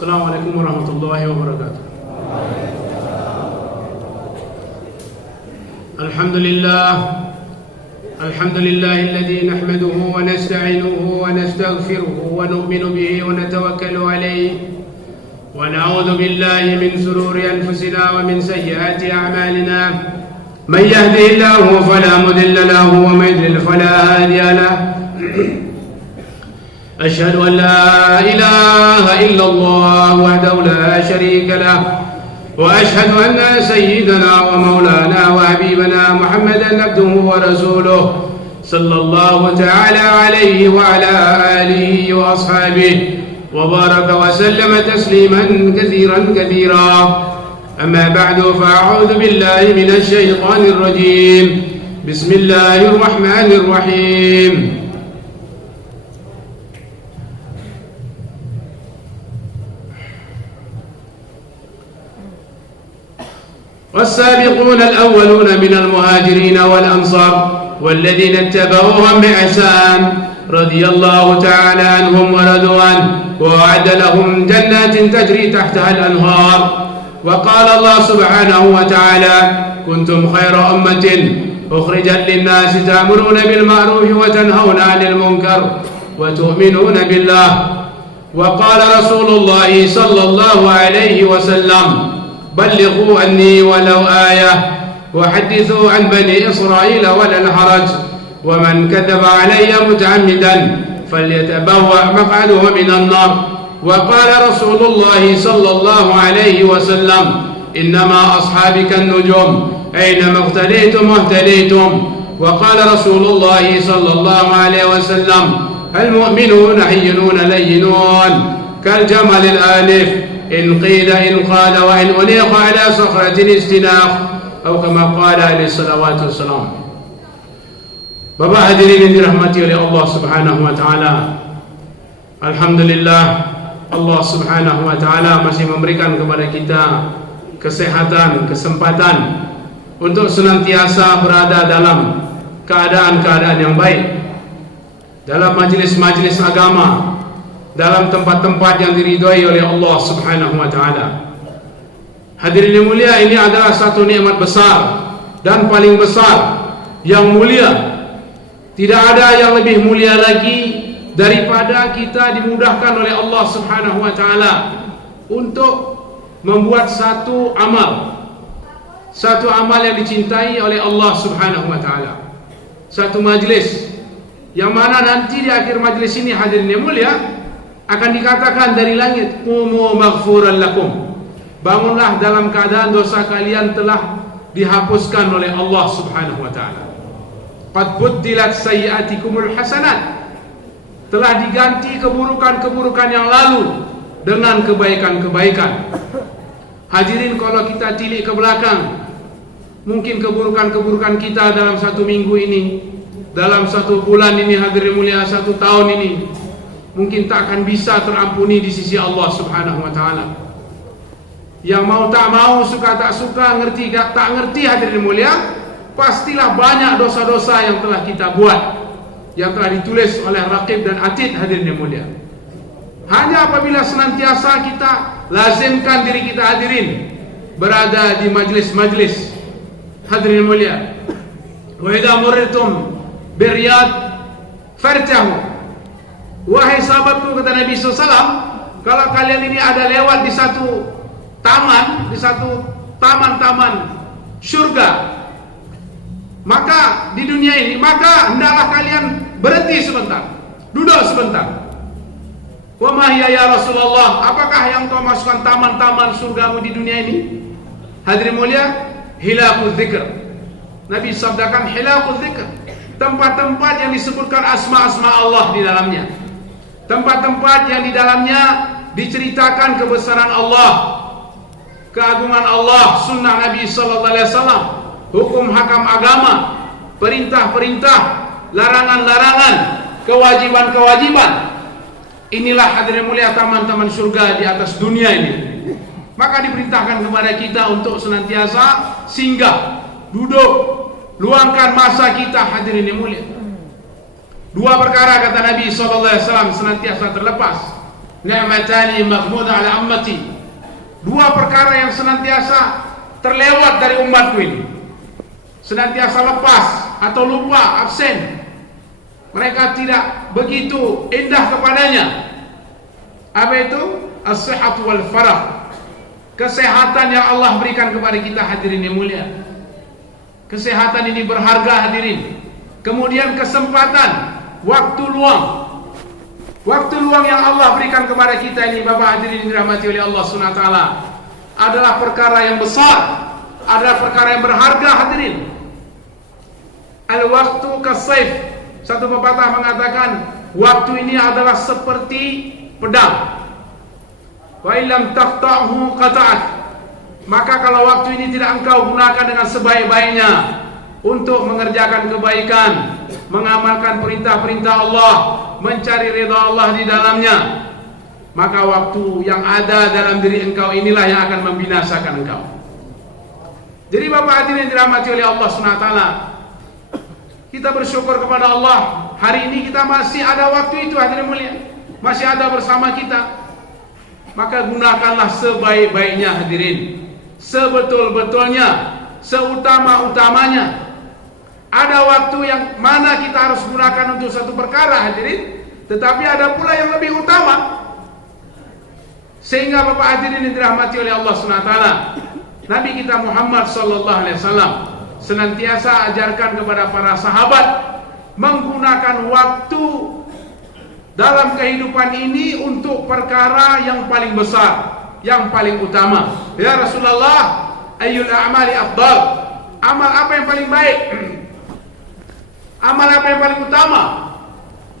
Assalamualaikum warahmatullahi wabarakatuh. Alhamdulillah alladhi nahmaduhu wa nasta'inuhu wa nastaghfiruhu wa nu'minu bihi wa natawakkalu alayhi wa na'udhu billahi min shururi anfusina wa min sayyiati a'malina. Man yahdihillahu fala mudilla lahu wa man yudlil fala hadiya lahu. أشهد أن لا إله إلا الله وحده لا شريك له وأشهد أن سيدنا ومولانا وحبيبنا محمدا عبده ورسوله صلى الله تعالى عليه وعلى آله وأصحابه وبارك وسلم تسليما كثيرا كثيرا. أما بعد فأعوذ بالله من الشيطان الرجيم. بسم الله الرحمن الرحيم. والسابقون الأولون من المهاجرين والأنصار والذين اتبعوهم بإحسان رضي الله تعالى عنهم ورضوا عنه وأعد لهم جنات تجري تحتها الأنهار. وقال الله سبحانه وتعالى: كنتم خير أمة أخرجت للناس تأمرون بالمعروف وتنهون عن المنكر وتؤمنون بالله. وقال رسول الله صلى الله عليه وسلم: بلغوا عني ولو آية وحدثوا عن بني إسرائيل ولا الحرج ومن كذب علي متعمدا فليتبوأ مقعده من النار. وقال رسول الله صلى الله عليه وسلم: إنما أصحابي كالنجوم أينما اقتديتم اهتديتم. وقال رسول الله صلى الله عليه وسلم: المؤمنون هينون لينون كالجمل الآلف إن قيل إن قال وإن أنيق على صخرة استناق أو كما قال عليه الصلاة والسلام. Bapak hadirin yang dirahmati oleh Allah Subhanahu wa taala. Alhamdulillah, Allah Subhanahu wa taala masih memberikan kepada kita kesehatan, kesempatan untuk senantiasa berada dalam keadaan-keadaan yang baik, dalam majelis-majelis agama, dalam tempat-tempat yang diridhai oleh Allah Subhanahu wa taala. Hadirin yang mulia, ini adalah satu nikmat besar dan paling besar yang mulia. Tidak ada yang lebih mulia lagi daripada kita dimudahkan oleh Allah Subhanahu wa taala untuk membuat satu amal yang dicintai oleh Allah Subhanahu wa taala. Satu majlis yang mana nanti di akhir majlis ini, hadirin yang mulia, akan dikatakan dari langit, qumu maghfuran lakum, bangunlah dalam keadaan dosa kalian telah dihapuskan oleh Allah Subhanahu wa taala. Qad buddilat sayyi'atikumul hasanat, telah diganti keburukan-keburukan yang lalu dengan kebaikan-kebaikan. Hadirin, kalau kita tilik ke belakang, mungkin keburukan-keburukan kita dalam satu minggu ini, dalam satu bulan ini, hadirin mulia, satu tahun ini, mungkin tak akan bisa terampuni di sisi Allah Subhanahu wa taala. Yang mau tak mau, suka tak suka, ngerti tak ngerti, hadirin mulia, pastilah banyak dosa-dosa yang telah kita buat, yang telah ditulis oleh Raqib dan Atid, hadirin mulia. Hanya apabila senantiasa kita lazimkan diri kita, hadirin, berada di majlis-majlis, hadirin mulia. Wa idza murirtum biriyad fartahu. Wahai sahabatku, kata Nabi SAW, kalau kalian ini ada lewat di satu taman, di satu taman-taman surga, maka di dunia ini, maka hendaklah kalian berhenti sebentar, duduk sebentar. Wa ma hiya ya Rasulullah, apakah yang kau masukkan taman-taman surgamu di dunia ini? Hadirin mulia, hilaqul dzikr. Nabi sabdakan hilaqul dzikr, tempat-tempat yang disebutkan asma-asma Allah di dalamnya, tempat-tempat yang di dalamnya diceritakan kebesaran Allah, keagungan Allah, sunnah Nabi sallallahu alaihi wasallam, hukum hakam agama, perintah-perintah, larangan-larangan, kewajiban-kewajiban. Inilah hadirin mulia taman-taman surga di atas dunia ini. Maka diperintahkan kepada kita untuk senantiasa singgah, duduk, luangkan masa kita, hadirin yang mulia. Dua perkara, kata Nabi SAW, senantiasa terlepas ni'matani maghmudah ala ummati. Dua perkara yang senantiasa terlewat dari umatku ini, senantiasa lepas atau lupa, absen. Mereka tidak begitu indah kepadanya. Apa itu? As-sihhatu wal farah. Kesehatan yang Allah berikan kepada kita, hadirin yang mulia. Kesehatan ini berharga, hadirin. Kemudian kesempatan, waktu luang. Waktu luang yang Allah berikan kepada kita ini, Bapak hadirin dirahmati oleh Allah Subhanahu wa taala, adalah perkara yang besar, adalah perkara yang berharga, hadirin. Al-waktu kasayf. Satu pepatah mengatakan, waktu ini adalah seperti pedang. Wa illam taqta'hu qata'ak. Maka kalau waktu ini tidak engkau gunakan dengan sebaik-baiknya untuk mengerjakan kebaikan, mengamalkan perintah-perintah Allah, mencari ridha Allah di dalamnya, maka waktu yang ada dalam diri engkau inilah yang akan membinasakan engkau. Jadi Bapak hadirin dirahmati oleh Allah SWT, kita bersyukur kepada Allah, hari ini kita masih ada waktu itu, hadirin mulia, masih ada bersama kita. Maka gunakanlah sebaik-baiknya, hadirin, sebetul-betulnya, seutama-utamanya. Ada waktu yang mana kita harus gunakan untuk satu perkara, hadirin, tetapi ada pula yang lebih utama. Sehingga Bapak hadirin yang dirahmati oleh Allah SWT, Nabi kita Muhammad SAW senantiasa ajarkan kepada para sahabat menggunakan waktu dalam kehidupan ini untuk perkara yang paling besar, yang paling utama. Ya Rasulullah, ayyul a'mali afdal? Amal apa yang paling baik? Amal apa yang paling utama?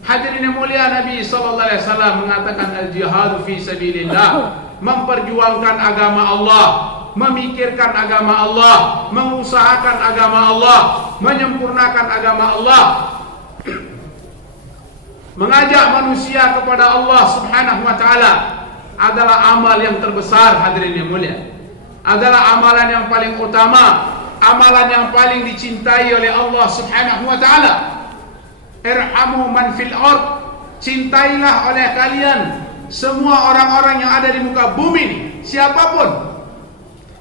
Hadirin yang mulia, Nabi SAW mengatakan al-jihadu fi sabilillah, memperjuangkan agama Allah, memikirkan agama Allah, mengusahakan agama Allah, menyempurnakan agama Allah, mengajak manusia kepada Allah Subhanahu wa taala adalah amal yang terbesar, hadirin yang mulia. Adalah amalan yang paling utama, amalan yang paling dicintai oleh Allah Subhanahu wa taala. Irhamu man fil ard, cintailah oleh kalian semua orang-orang yang ada di muka bumi ini, siapapun.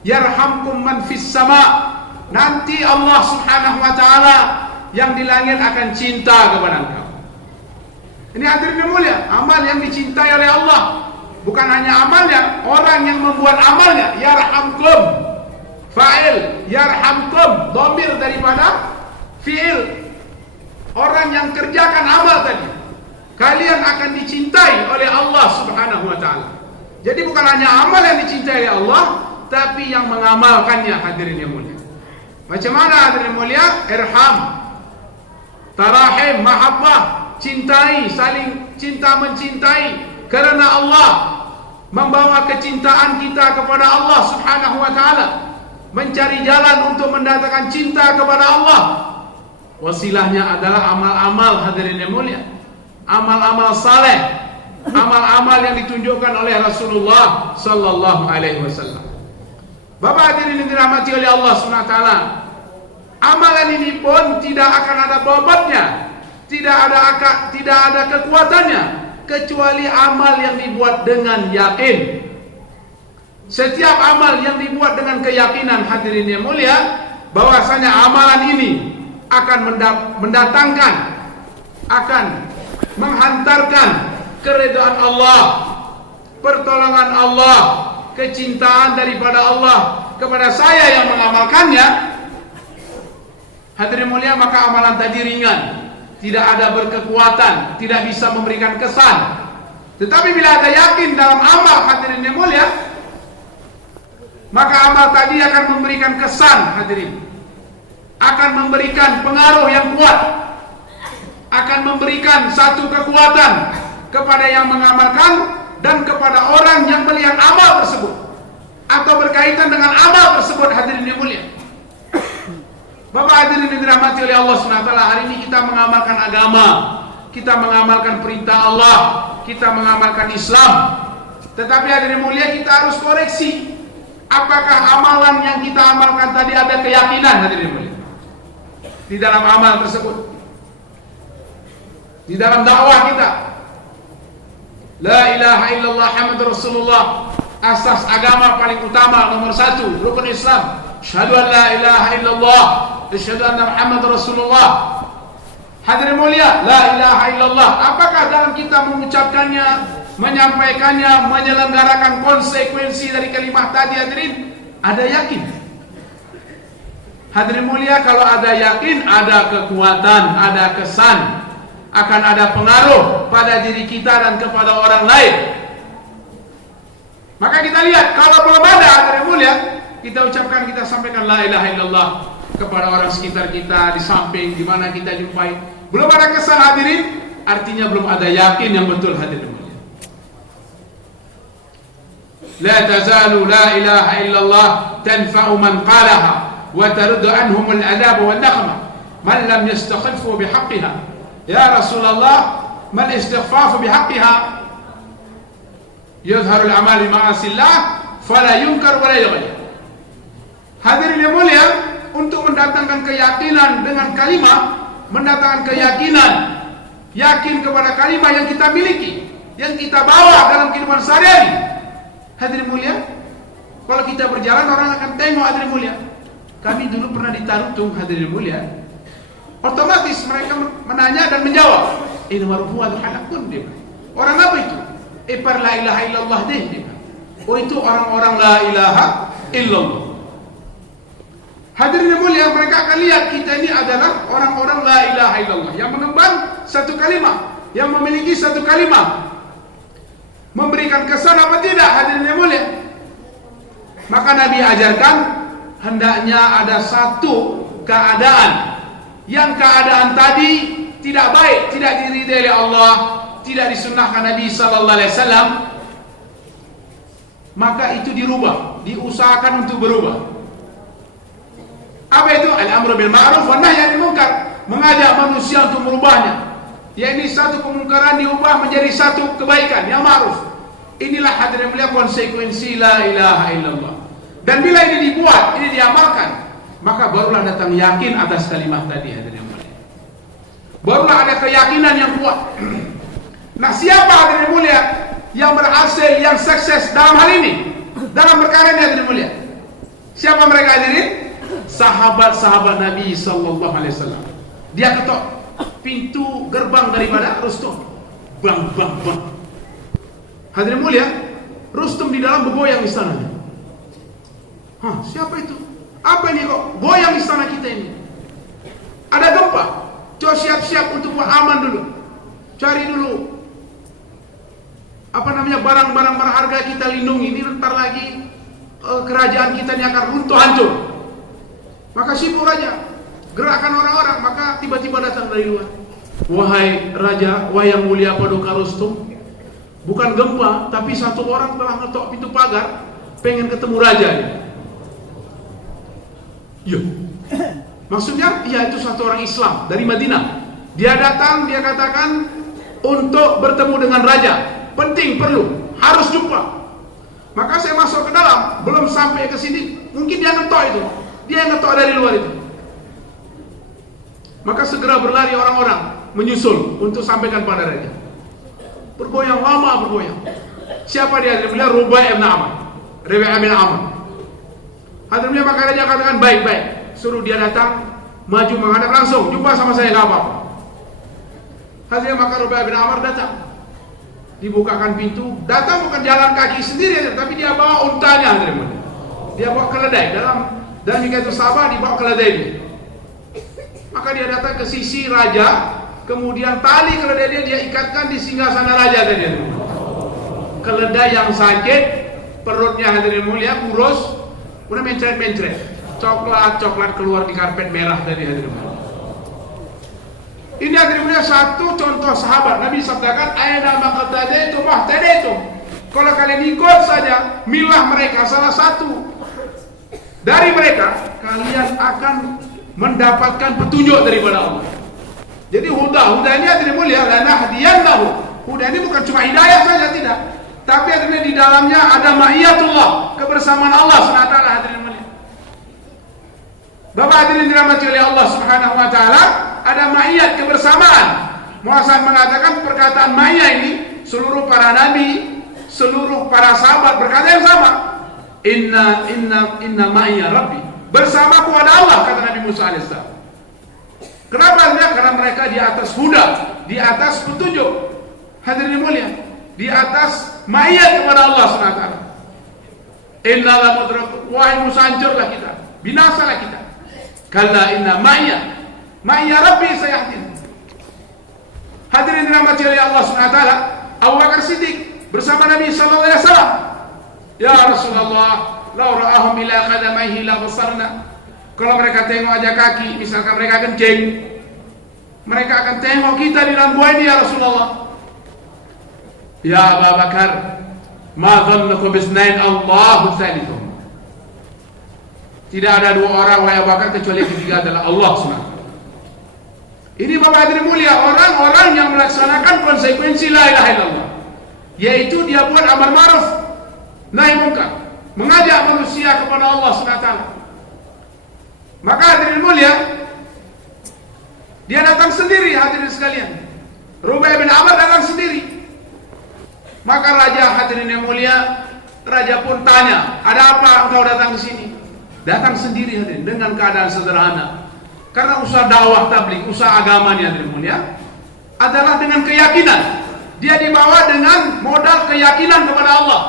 Yarhamkum man fis sama, nanti Allah Subhanahu wa taala yang di langit akan cinta kepada engkau. Ini hadirin yang mulia, amal yang dicintai oleh Allah. Bukan hanya amalnya, orang yang membuat amalnya. Yarhamkum, fa'il, yarhamkum, dhamir daripada fi'il. Orang yang kerjakan amal tadi, kalian akan dicintai oleh Allah Subhanahu wa ta'ala. Jadi bukan hanya amal yang dicintai oleh Allah, tapi yang mengamalkannya, hadirin yang mulia. Macam mana, hadirin yang mulia? Irham, tarahim, mahabbah, cintai, saling cinta mencintai karena Allah, membawa kecintaan kita kepada Allah Subhanahu wa taala, mencari jalan untuk mendatangkan cinta kepada Allah. Wasilahnya adalah amal-amal, hadirin yang mulia, amal-amal saleh, amal-amal yang ditunjukkan oleh Rasulullah sallallahu alaihi wasallam. Bapak hadirin yang dirahmati oleh Allah Subhanahu wa taala, amalan ini pun tidak akan ada bobotnya, tidak ada kekuatannya kecuali amal yang dibuat dengan yakin. Setiap amal yang dibuat dengan keyakinan, hadirin yang mulia, bahwasanya amalan ini akan mendatangkan, akan menghantarkan keridhaan Allah, pertolongan Allah, kecintaan daripada Allah kepada saya yang mengamalkannya, hadirin mulia, maka amalan tadi ringan, tidak ada berkekuatan, tidak bisa memberikan kesan. Tetapi bila ada yakin dalam amal, hadirin yang mulia, maka amal tadi akan memberikan kesan, hadirin, akan memberikan pengaruh yang kuat, akan memberikan satu kekuatan kepada yang mengamalkan dan kepada orang yang melihat amal tersebut atau berkaitan dengan amal tersebut, hadirin yang mulia. Bapak hadirin yang dirahmati oleh Allah SWT, hari ini kita mengamalkan agama, kita mengamalkan perintah Allah, kita mengamalkan Islam. Tetapi hadirin mulia, kita harus koreksi, apakah amalan yang kita amalkan tadi ada keyakinan, hadirin mulia, di dalam amal tersebut, di dalam dakwah kita. La ilaha illallah Muhammad Rasulullah, asas agama paling utama nomor 1, rukun Islam. Asyhadu an la ilaha illallah, asyhadu anna Muhammad Rasulullah. Hadirin mulia, la ilaha illallah. Apakah dalam kita mengucapkannya, menyampaikannya, menyelenggarakan konsekuensi dari kalimat tadi, hadirin? Ada yakin? Hadirin mulia, kalau ada yakin, ada kekuatan, ada kesan, akan ada pengaruh pada diri kita dan kepada orang lain. Maka kita lihat, kalau belum ada, hadirin mulia, kita ucapkan, kita sampaikan la ilaha illallah kepada orang sekitar kita, di samping, di mana kita jumpai, belum ada kesan, hadirin, artinya belum ada yakin yang betul, hadirin mulia. La tazalu la ilaha illallah tanfa'u man qalaha wa taruddu anhum al-adab wal naqma man lam yastakhiffu bihaqqiha. Ya Rasulullah, mal istighfafu bihaqqiha yadhharu al-amal ma'asillah fala yunkar wa la yughayyar. Hadirin yang mulia, untuk mendatangkan keyakinan dengan kalimat, mendatangkan keyakinan, yakin kepada kalimat yang kita miliki, yang kita bawa dalam kehidupan sehari-hari. Hadirin mulia, kalau kita berjalan, orang akan tengok, hadirin mulia. Kami dulu pernah di Tarutung, hadirin mulia. Otomatis mereka menanya dan menjawab. Ini marufu adu halakun, dia. Orang apa itu? Par la ilaha illallah deh, dia. Oh, itu orang-orang la ilaha illallah. Hadirin yang mulia, mereka akan lihat kita ini adalah orang-orang la ilaha illallah, yang mengemban satu kalimat, yang memiliki satu kalimat, memberikan kesan apa tidak, hadirin yang mulia. Maka Nabi ajarkan, hendaknya ada satu keadaan, yang keadaan tadi tidak baik, tidak diridai oleh Allah, tidak disunnahkan Nabi sallallahu alaihi wasallam, maka itu dirubah, diusahakan untuk berubah. Apa itu? Al-amru bil ma'ruf wa nahy 'anil munkar, mengajak manusia untuk merubahnya. Yakni satu kemungkaran diubah menjadi satu kebaikan yang ma'ruf. Inilah, hadirin mulia, konsekuensi la ilaha illallah. Dan bila ini dibuat, ini diamalkan, maka barulah datang yakin atas kalimat tadi, hadirin mulia. Barulah ada keyakinan yang kuat. Nah, siapa, hadirin mulia, yang berhasil, yang sukses dalam hal ini, dalam perkara ini, hadirin mulia? Siapa mereka, hadirin? Sahabat-sahabat Nabi sallallahu alaihi wasallam. Dia ketok pintu gerbang daripada Rustum. Bang, bang, bang. Hadirin mulia, Rustum di dalam bergoyang istananya. Hah, siapa itu? Apa ini kok goyang istana kita ini? Ada gempa. Coba siap-siap untuk aman dulu. Cari dulu barang-barang berharga kita lindungi. Ini bentar lagi kerajaan kita ini akan runtuh hancur. Maka sibuk raja, gerakan orang-orang. Maka tiba-tiba datang dari luar. Wahai raja, wahai yang mulia Paduka Rustum, bukan gempa, tapi satu orang telah ngetok pintu pagar, pengen ketemu raja. Ya, maksudnya, ya, itu satu orang Islam dari Madinah. Dia datang, dia katakan untuk bertemu dengan raja. Penting, perlu, harus jumpa. Maka saya masuk ke dalam, belum sampai ke sini, mungkin dia ngetok itu. Dia yang ngetok dari luar itu. Maka segera berlari orang-orang menyusul untuk sampaikan pada raja. Bergoyang lama, bergoyang. Siapa dia? Dia bilang Rubai' bin Amr. Rubai' bin Amr. Hadirin, maka raja katakan, baik-baik. Suruh dia datang, maju menghadap langsung, jumpa sama saya, enggak apa-apa. Hadirin, maka Rubai' bin Amr datang. Dibukakan pintu, datang bukan jalan kaki sendiri, tapi dia bawa untanya, hadirin. Dia bawa keledai dalam itu sahabat, dibawa keledai dia. Maka dia datang ke sisi raja, kemudian tali keledai dia ikatkan di singgasana raja tadi. Keledai yang sakit, perutnya, hadirin mulia, kurus, udah mencret-mencret, coklat keluar di karpet merah tadi, hadirin mulia. Ini, hadirin mulia, satu contoh sahabat. Nabi sabdakan, aina maqtadaitum wahtadaitum. Kalau kalian ikut saja milah mereka, salah satu dari mereka, kalian akan mendapatkan petunjuk daripada Allah. Jadi huda ini, hadirin mulia, lanahdiyanahu. Huda ini bukan cuma hidayah saja, tidak, tapi hadirin, di dalamnya ada ma'iyatullah, kebersamaan Allah SWT, hadirin mulia. Bapak hadirin dirahmati oleh Allah Subhanahu wa taala, ada ma'iyat, kebersamaan. Muhammad mengatakan perkataan ma'iyah ini seluruh para nabi, seluruh para sahabat berkata yang sama. Inna ma'iya Rabbi. Bersamaku ada Allah, kata Nabi Musa alaihissalam. Kenapa? Karena mereka di atas huda, di atas petunjuk. Hadirin mulia, di atas ma'iyat kepada Allah SWT. Inna la mudrakun. Wahai Musa, hancurlah kita, binasalah kita. Kalla inna ma'iya Rabbi sayahdin. Hadirin dirahmati oleh Allah SWT, Abu Bakar Siddiq bersama Nabi SAW. Ya Rasulullah, lau ra'ahum ila qadamaihi la basarna. Kalau mereka tengok aja kaki, misalkan mereka kencing, mereka akan tengok kita di dalam gua ini ya Rasulullah. Ya Abu Bakar, ma dhannukum bisnain Allahu tsalitsum. Tidak ada dua orang wahai Abu Bakar kecuali yang ketiga adalah Allah SWT. Ini Bapak hadirin mulia, orang-orang yang melaksanakan konsekuensi la ilaha illallah, yaitu dia buat amar ma'ruf nahi munkar, mengajak manusia kepada Allah SWT. Maka hadirin mulia, dia datang sendiri hadirin sekalian. Rubai bin Amr datang sendiri. Maka raja hadirin yang mulia, raja pun tanya, ada apa engkau datang ke sini? Datang sendiri hadirin dengan keadaan sederhana. Karena usaha dakwah tabligh, usaha agama nih hadirin mulia, adalah dengan keyakinan. Dia dibawa dengan modal keyakinan kepada Allah.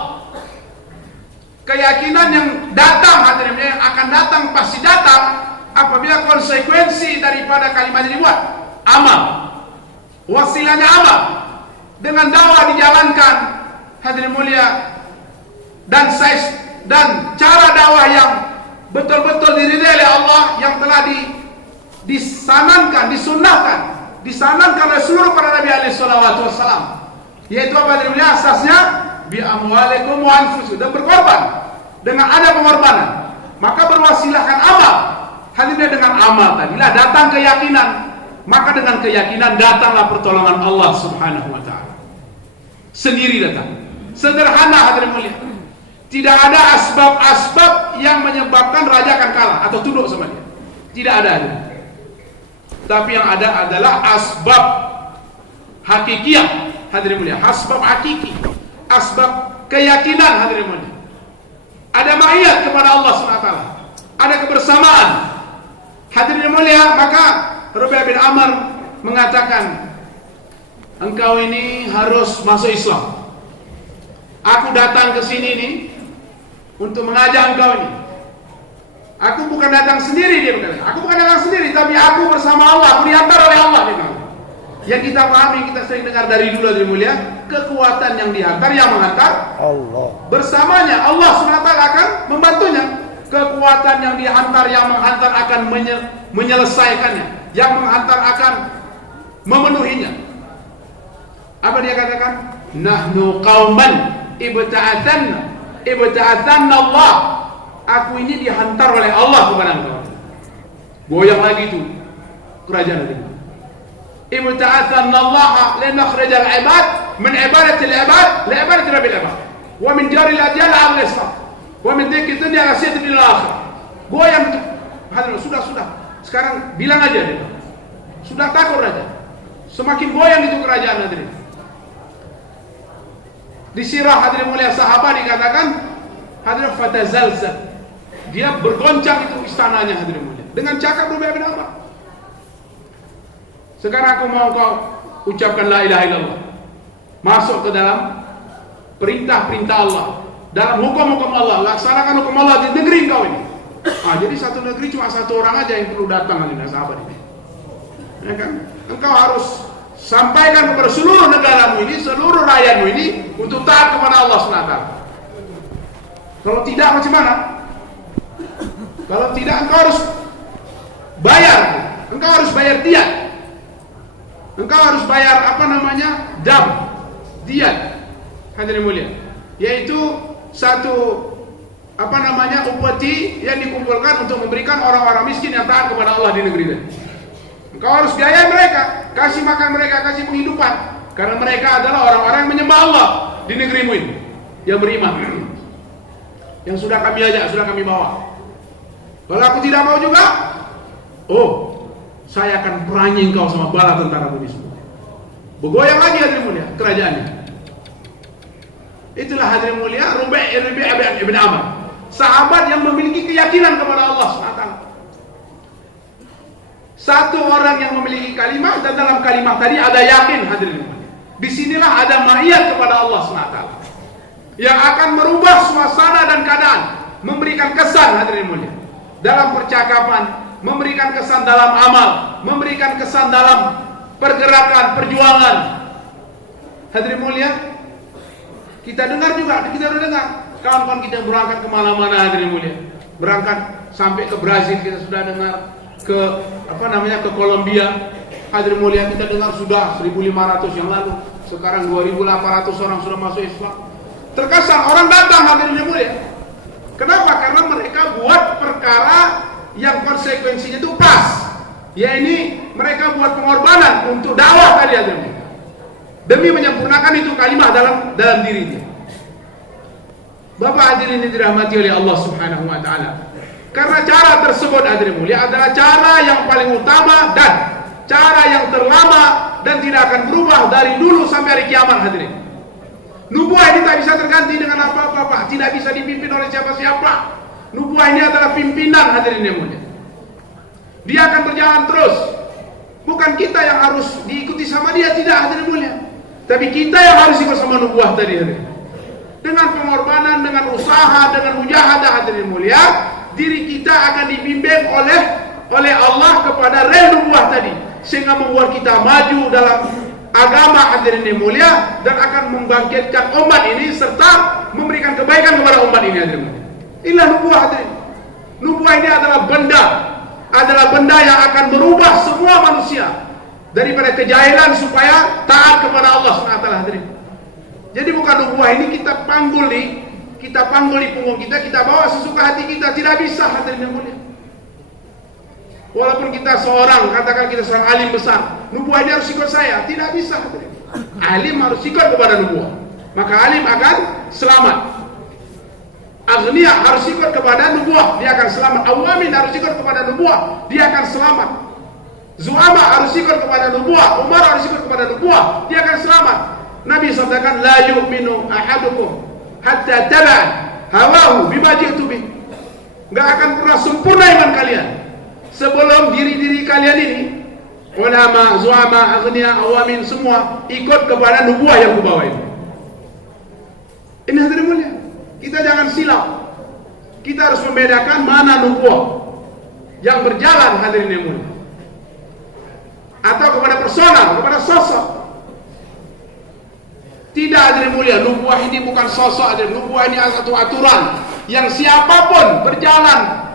Keyakinan yang datang hadirin mulia, yang akan datang pasti datang apabila konsekuensi daripada kalimat ini dibuat amal. Wasilahnya amal. Dengan dakwah dijalankan hadirin mulia, dan cara dakwah yang betul-betul diridai oleh Allah, yang telah disanankan, disanankan oleh seluruh para nabi alaihi salatu wassalam, yaitu apa hadirin mulia? Asasnya bi amwalikum wa anfusikum, dan berkorban dengan ada pengorbanan. Maka berwasilahkan amal. Hadirin dengan amal tadilah datang keyakinan, maka dengan keyakinan datanglah pertolongan Allah Subhanahu wa taala. Sendiri datang. Sederhana hadirin mulia. Tidak ada asbab-asbab yang menyebabkan raja akan kalah atau tunduk sama dia. Tidak ada. Tapi yang ada adalah asbab hakikiyah hadirin mulia, asbab hakiki, asbab keyakinan hadirin mulia. Ada ma'iyat kepada Allah SWT, ada kebersamaan hadirin mulia. Maka Rubai bin Amr mengatakan, engkau ini harus masuk Islam. Aku datang ke sini nih untuk mengajak engkau ini. Aku bukan datang sendiri, dia berkata. Aku bukan datang sendiri, tapi aku bersama Allah, aku diantar oleh Allah, dia bilang. Yang kita pahami, kita sering dengar dari dulu dari mulia, kekuatan yang dihantar, yang menghantar Allah. Bersamanya Allah SWT akan membantunya. Kekuatan yang dihantar, yang menghantar akan menyelesaikannya, yang menghantar akan memenuhinya. Apa dia katakan? Nahnu qauman ibta'athanna Allah. Aku ini dihantar oleh Allah kepada engkau. Goyang lagi itu kerajaan itu. Ibta'athanna Allah linakhrij al-ibad min ibadati al-ibad li ibadati rabbil ibad wa min jari al-ajyal al-islam wa min dhikri dunya al-asyad bil akhir. Goyang itu. Hadirin, sudah. Sekarang bilang aja dia. Sudah takut raja. Semakin goyang itu kerajaan hadirin. Di sirah hadirin mulia sahabat dikatakan hadirin fatazalzal. Dia bergoncang itu istananya hadirin mulia dengan cakap Rubai bin Amr. Sekarang aku mau kau ucapkan la ilaha illallah, masuk ke dalam perintah-perintah Allah, dalam hukum-hukum Allah, laksanakan hukum Allah di negeri kau ini. Jadi satu negeri cuma satu orang aja yang perlu datang hadirin sahabat ini. Ya kan? Engkau harus sampaikan kepada seluruh negaramu ini, seluruh rakyatmu ini untuk taat kepada Allah SWT. Kalau tidak macam mana? Kalau tidak engkau harus bayar, engkau harus bayar diat, engkau harus bayar dam, diat, hadirin mulia, yaitu satu upeti yang dikumpulkan untuk memberikan orang-orang miskin yang taat kepada Allah di negeri ini. Engkau harus biayai mereka, kasih makan mereka, kasih penghidupan, karena mereka adalah orang-orang yang menyembah Allah di negerimu ini, yang beriman, yang sudah kami ajak, sudah kami bawa. Kalau aku tidak mau juga, saya akan perangi engkau sama bala tentara Budi semua. Bergoyang lagi hadirin mulia kerajaannya. Itulah hadirin mulia Rubai' ibn Amr, sahabat yang memiliki keyakinan kepada Allah SWT. Satu orang yang memiliki kalimat, dan dalam kalimat tadi ada yakin hadirin mulia. Disinilah ada ma'iyat kepada Allah SWT yang akan merubah suasana dan keadaan, memberikan kesan hadirin mulia dalam percakapan, memberikan kesan dalam amal, memberikan kesan dalam pergerakan, perjuangan. Hadirin mulia, kita dengar juga, kita udah dengar kawan-kawan kita berangkat kemana-mana hadirin mulia, berangkat sampai ke Brazil, kita sudah dengar ke ke Kolombia hadirin mulia, kita dengar sudah 1.500 yang lalu, sekarang 2.800 orang sudah masuk Islam. Terkesan orang datang hadirin mulia. Kenapa? Karena mereka buat perkara yang konsekuensinya itu pas. Ya, ini mereka buat pengorbanan untuk dakwah tadi hadirin, demi menyempurnakan itu kalimat dalam dirinya. Bapak hadirin yang dirahmati oleh Allah Subhanahu wa taala. Karena cara tersebut hadirin mulia adalah cara yang paling utama dan cara yang terlama dan tidak akan berubah dari dulu sampai hari kiamat hadirin. Nubuah ini tak bisa terganti dengan apa-apa, Pak. Tidak bisa dipimpin oleh siapa-siapa. Nubuah ini adalah pimpinan hadirin yang mulia. Dia akan berjalan terus. Bukan kita yang harus diikuti sama dia, tidak hadirin mulia. Tapi kita yang harus ikut sama nubuah tadi hadirin. Dengan pengorbanan, dengan usaha, dengan mujahadah hadirin mulia, diri kita akan dibimbing oleh Allah kepada rel nubuah tadi, sehingga membuat kita maju dalam agama hadirin yang mulia, dan akan membangkitkan umat ini serta memberikan kebaikan kepada umat ini hadirin mulia. Inilah nubuah hadirin. Nubuah ini adalah benda yang akan merubah semua manusia daripada kejahilan supaya taat kepada Allah SWT hadirin. Jadi bukan nubuah ini kita panggul di punggung kita bawa sesuka hati kita, tidak bisa hadirin yang mulia. Walaupun kita seorang, katakan kita seorang alim besar, nubuah ini harus ikut saya, tidak bisa hadirin. Alim harus ikut kepada nubuah, maka alim akan selamat. Aghnia harus ikut kepada nubuah, dia akan selamat. Awamin harus ikut kepada nubuah, dia akan selamat. Zu'ama harus ikut kepada nubuah, Umar harus ikut kepada nubuah, dia akan selamat. Nabi sabdakan, la yu'minu ahadukum hatta taba'a hawahu bima ji'tu bih. Enggak akan pernah sempurna iman kalian sebelum diri-diri kalian ini, ulama, zu'ama, aghnia, awamin, semua ikut kepada nubuah yang kubawa ini. Ini hadirin mulia, kita jangan silap. Kita harus membedakan mana nubuah yang berjalan hadirin yang mulia, atau kepada personal, kepada sosok. Tidak hadirin mulia, nubuah ini bukan sosok hadirin. Nubuah ini adalah satu aturan yang siapapun berjalan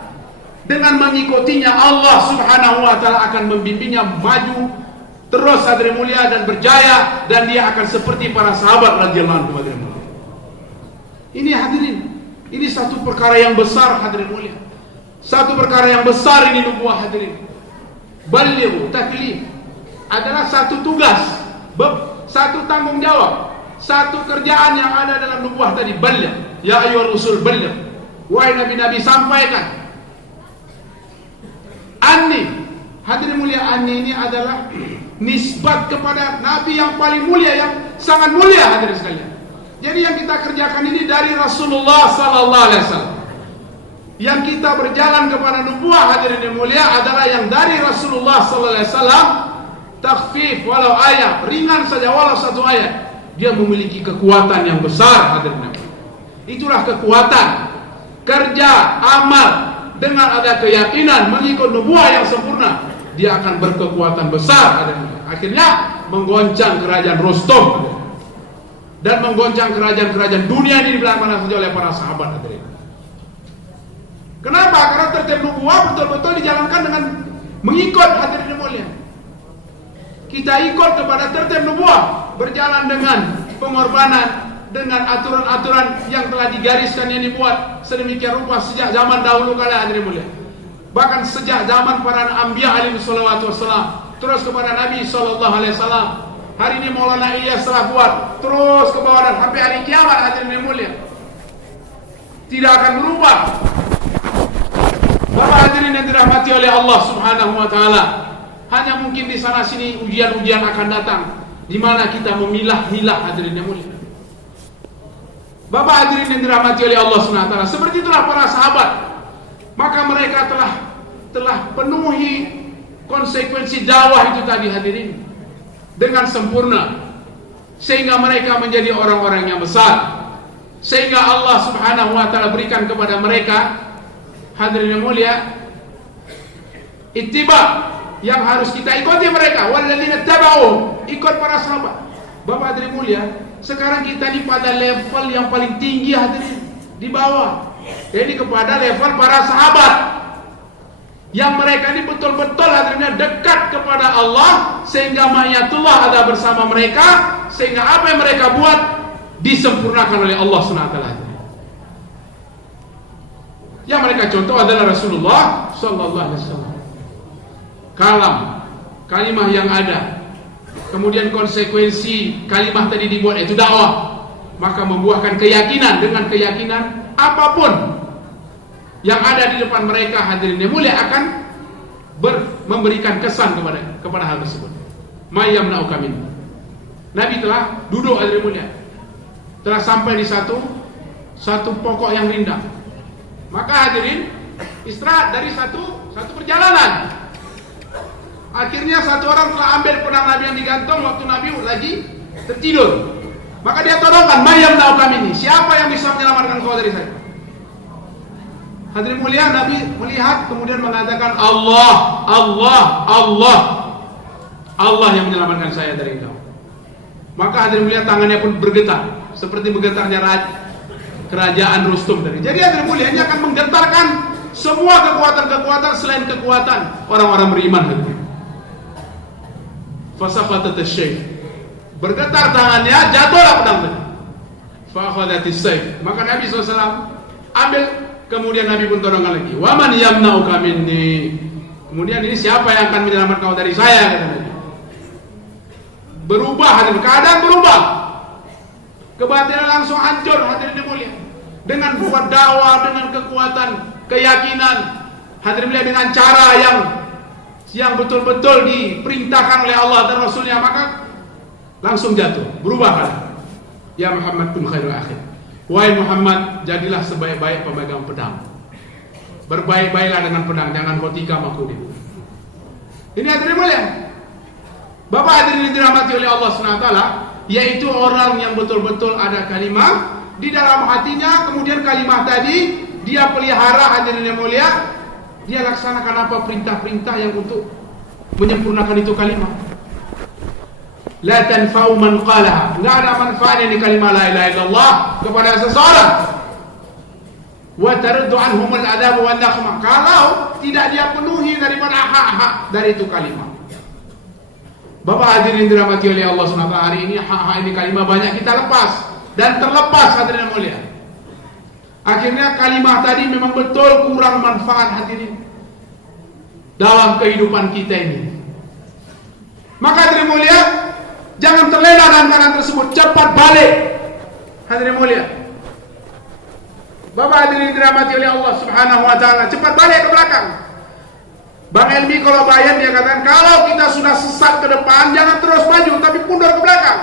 dengan mengikutinya, Allah Subhanahu wa taala akan membimbingnya maju terus hadirin mulia dan berjaya, dan dia akan seperti para sahabat radhiyallahu anhum hadirin mulia. Ini hadirin, ini satu perkara yang besar hadirin mulia. Satu perkara yang besar ini nubuah hadirin. Baligh taklif adalah satu tugas, satu tanggung jawab, satu kerjaan yang ada dalam nubuah tadi. Baligh, ya ayyuhar rusul baligh, wahai nabi-nabi sampaikan. Anni, hadirin mulia, anni ini adalah nisbat kepada nabi yang paling mulia, yang sangat mulia hadirin sekalian. Jadi yang kita kerjakan ini dari Rasulullah sallallahu alaihi wasallam. Yang kita berjalan kepada nubuah hadirin yang mulia adalah yang dari Rasulullah sallallahu alaihi wasallam. Takhfif walau ayat, ringan saja walau satu ayat, dia memiliki kekuatan yang besar hadirin. Itulah kekuatan kerja amal dengan ada keyakinan mengikut nubuah yang sempurna, dia akan berkekuatan besar hadirin. Akhirnya menggoncang kerajaan Rustum dan menggoncang kerajaan-kerajaan dunia ini di mana saja oleh para sahabat hadirin. Kenapa? Karena tertib nubuah betul-betul dijalankan dengan mengikut hadirin yang mulia. Kita ikut kepada tertib nubuah, berjalan dengan pengorbanan, dengan aturan-aturan yang telah digariskan, yang dibuat sedemikian rupa sejak zaman dahulu kala hadirin mulia. Bahkan sejak zaman para anbiya alaihi salatu wassalam, terus kepada Nabi sallallahu alaihi wasallam. Hari ini Maulana Ilyas telah buat, terus ke bawah dan sampai hari kiamat hadirin yang mulia. Tidak akan berubah. Bapak hadirin yang dirahmati oleh Allah Subhanahu wa taala, hanya mungkin di sana sini ujian-ujian akan datang, di mana kita memilah-milah hadirin yang mulia. Bapak hadirin yang dirahmati oleh Allah SWT, seperti itulah para sahabat. Maka mereka telah penuhi konsekuensi dakwah itu tadi hadirin dengan sempurna, sehingga mereka menjadi orang-orang yang besar, sehingga Allah Subhanahu wa taala berikan kepada mereka, hadirin yang mulia, ittiba, yang harus kita ikuti mereka, walladzina tabau, ikut para sahabat. Bapak hadirin mulia, sekarang kita ini pada level yang paling tinggi hadirin, di bawah. Jadi kepada level para sahabat, yang mereka ini betul-betul hadirinnya dekat kepada Allah, sehingga ma'iyatullah ada bersama mereka, sehingga apa yang mereka buat disempurnakan oleh Allah SWT. Yang mereka contoh adalah Rasulullah Sallallahu Alaihi Wasallam. Kalimah yang ada, kemudian konsekuensi kalimah tadi dibuat, itu dakwah, maka membuahkan keyakinan. Dengan keyakinan apapun yang ada di depan mereka hadirin yang mulia akan memberikan kesan kepada hal tersebut. Mayyamna'uka min. Nabi telah duduk hadirin mulia, telah sampai di satu pokok yang rindang. Maka hadirin istirahat dari satu perjalanan. Akhirnya satu orang telah ambil pedang Nabi yang digantung waktu Nabi lagi tertidur. Maka dia todongkan, mayyamna'uka minni, siapa yang bisa menyelamatkan kau dari saya? Hadirin mulia, Nabi melihat kemudian mengatakan, Allah yang menyelamatkan saya dari engkau. Maka hadirin mulia, tangannya pun bergetar seperti bergetarnya kerajaan Rustum tadi. Jadi hadirin mulia, ini akan menggetarkan semua kekuatan-kekuatan selain kekuatan orang-orang beriman. Fasafatat asy-syayf, bergetar tangannya, jatuhlah pedang tadi. Fa akhadhatis sayf, maka Nabi SAW ambil. Kemudian Nabi pun todongkan lagi, wa man yamna'uka minni. Kemudian ini siapa yang akan menyelamatkan kau dari saya, kata Nabi. Berubah hadirin, keadaan berubah, kebatinan langsung hancur hadirin yang mulia. Dengan buat dakwah, dengan kekuatan keyakinan hadirin mulia, dengan cara yang betul-betul diperintahkan oleh Allah dan Rasulnya, maka langsung jatuh, berubah kan. Ya Muhammad kun khairul akhir, wahai Muhammad, jadilah sebaik-baik pemegang pedang. Berbaik-baiklah dengan pedang, jangan khotika makudin. Ini hadirin mulia, Bapak hadirin dirahmati oleh Allah SWT, yaitu orang yang betul-betul ada kalimah di dalam hatinya, kemudian kalimah tadi dia pelihara hadirin yang mulia, dia laksanakan apa perintah-perintah yang untuk menyempurnakan itu kalimah. La tanfa'u man qalaha, enggak ada manfaatnya di kalimah la ilaha illallah kepada seseorang. Wa taruddu anhum al-adab wa an-naqma, kalau tidak dia penuhi daripada hak-hak dari itu kalimah. Bapak hadirin dirahmati oleh Allah SWT, hari ini hak-hak ini kalimah banyak kita lepas dan terlepas hadirin yang mulia. Akhirnya kalimah tadi memang betul kurang manfaat hadirin dalam kehidupan kita ini. Maka hadirin mulia, jangan terlena dengan keadaan tersebut, cepat balik hadirin mulia. Bapak hadirin dirahmati oleh Allah Subhanahu wa taala, cepat balik ke belakang. Bang Elmi kalau bayar dia katakan, kalau kita sudah sesat ke depan jangan terus maju, tapi mundur ke belakang,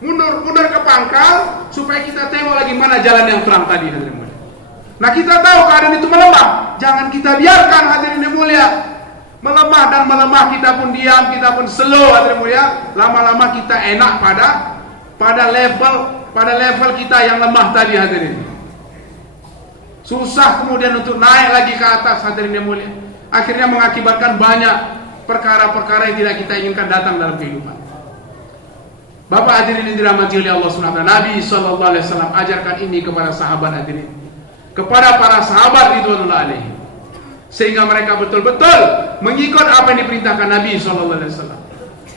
mundur ke pangkal, supaya kita tengok lagi mana jalan yang terang tadi hadirin mulia. Nah, kita tahu keadaan itu melemah, jangan kita biarkan hadirin yang mulia melemah, dan melemah kita pun diam, kita pun slow hadirin mulia. Lama-lama kita enak pada level kita yang lemah tadi hadirin. Susah kemudian untuk naik lagi ke atas hadirin yang mulia. Akhirnya mengakibatkan banyak perkara-perkara yang tidak kita inginkan datang dalam kehidupan. Bapak hadirin yang dirahmati oleh Allah SWT, Nabi SAW ajarkan ini kepada sahabat hadirin, kepada para sahabat ridwanullah alaihi, sehingga mereka betul-betul mengikut apa yang diperintahkan Nabi SAW,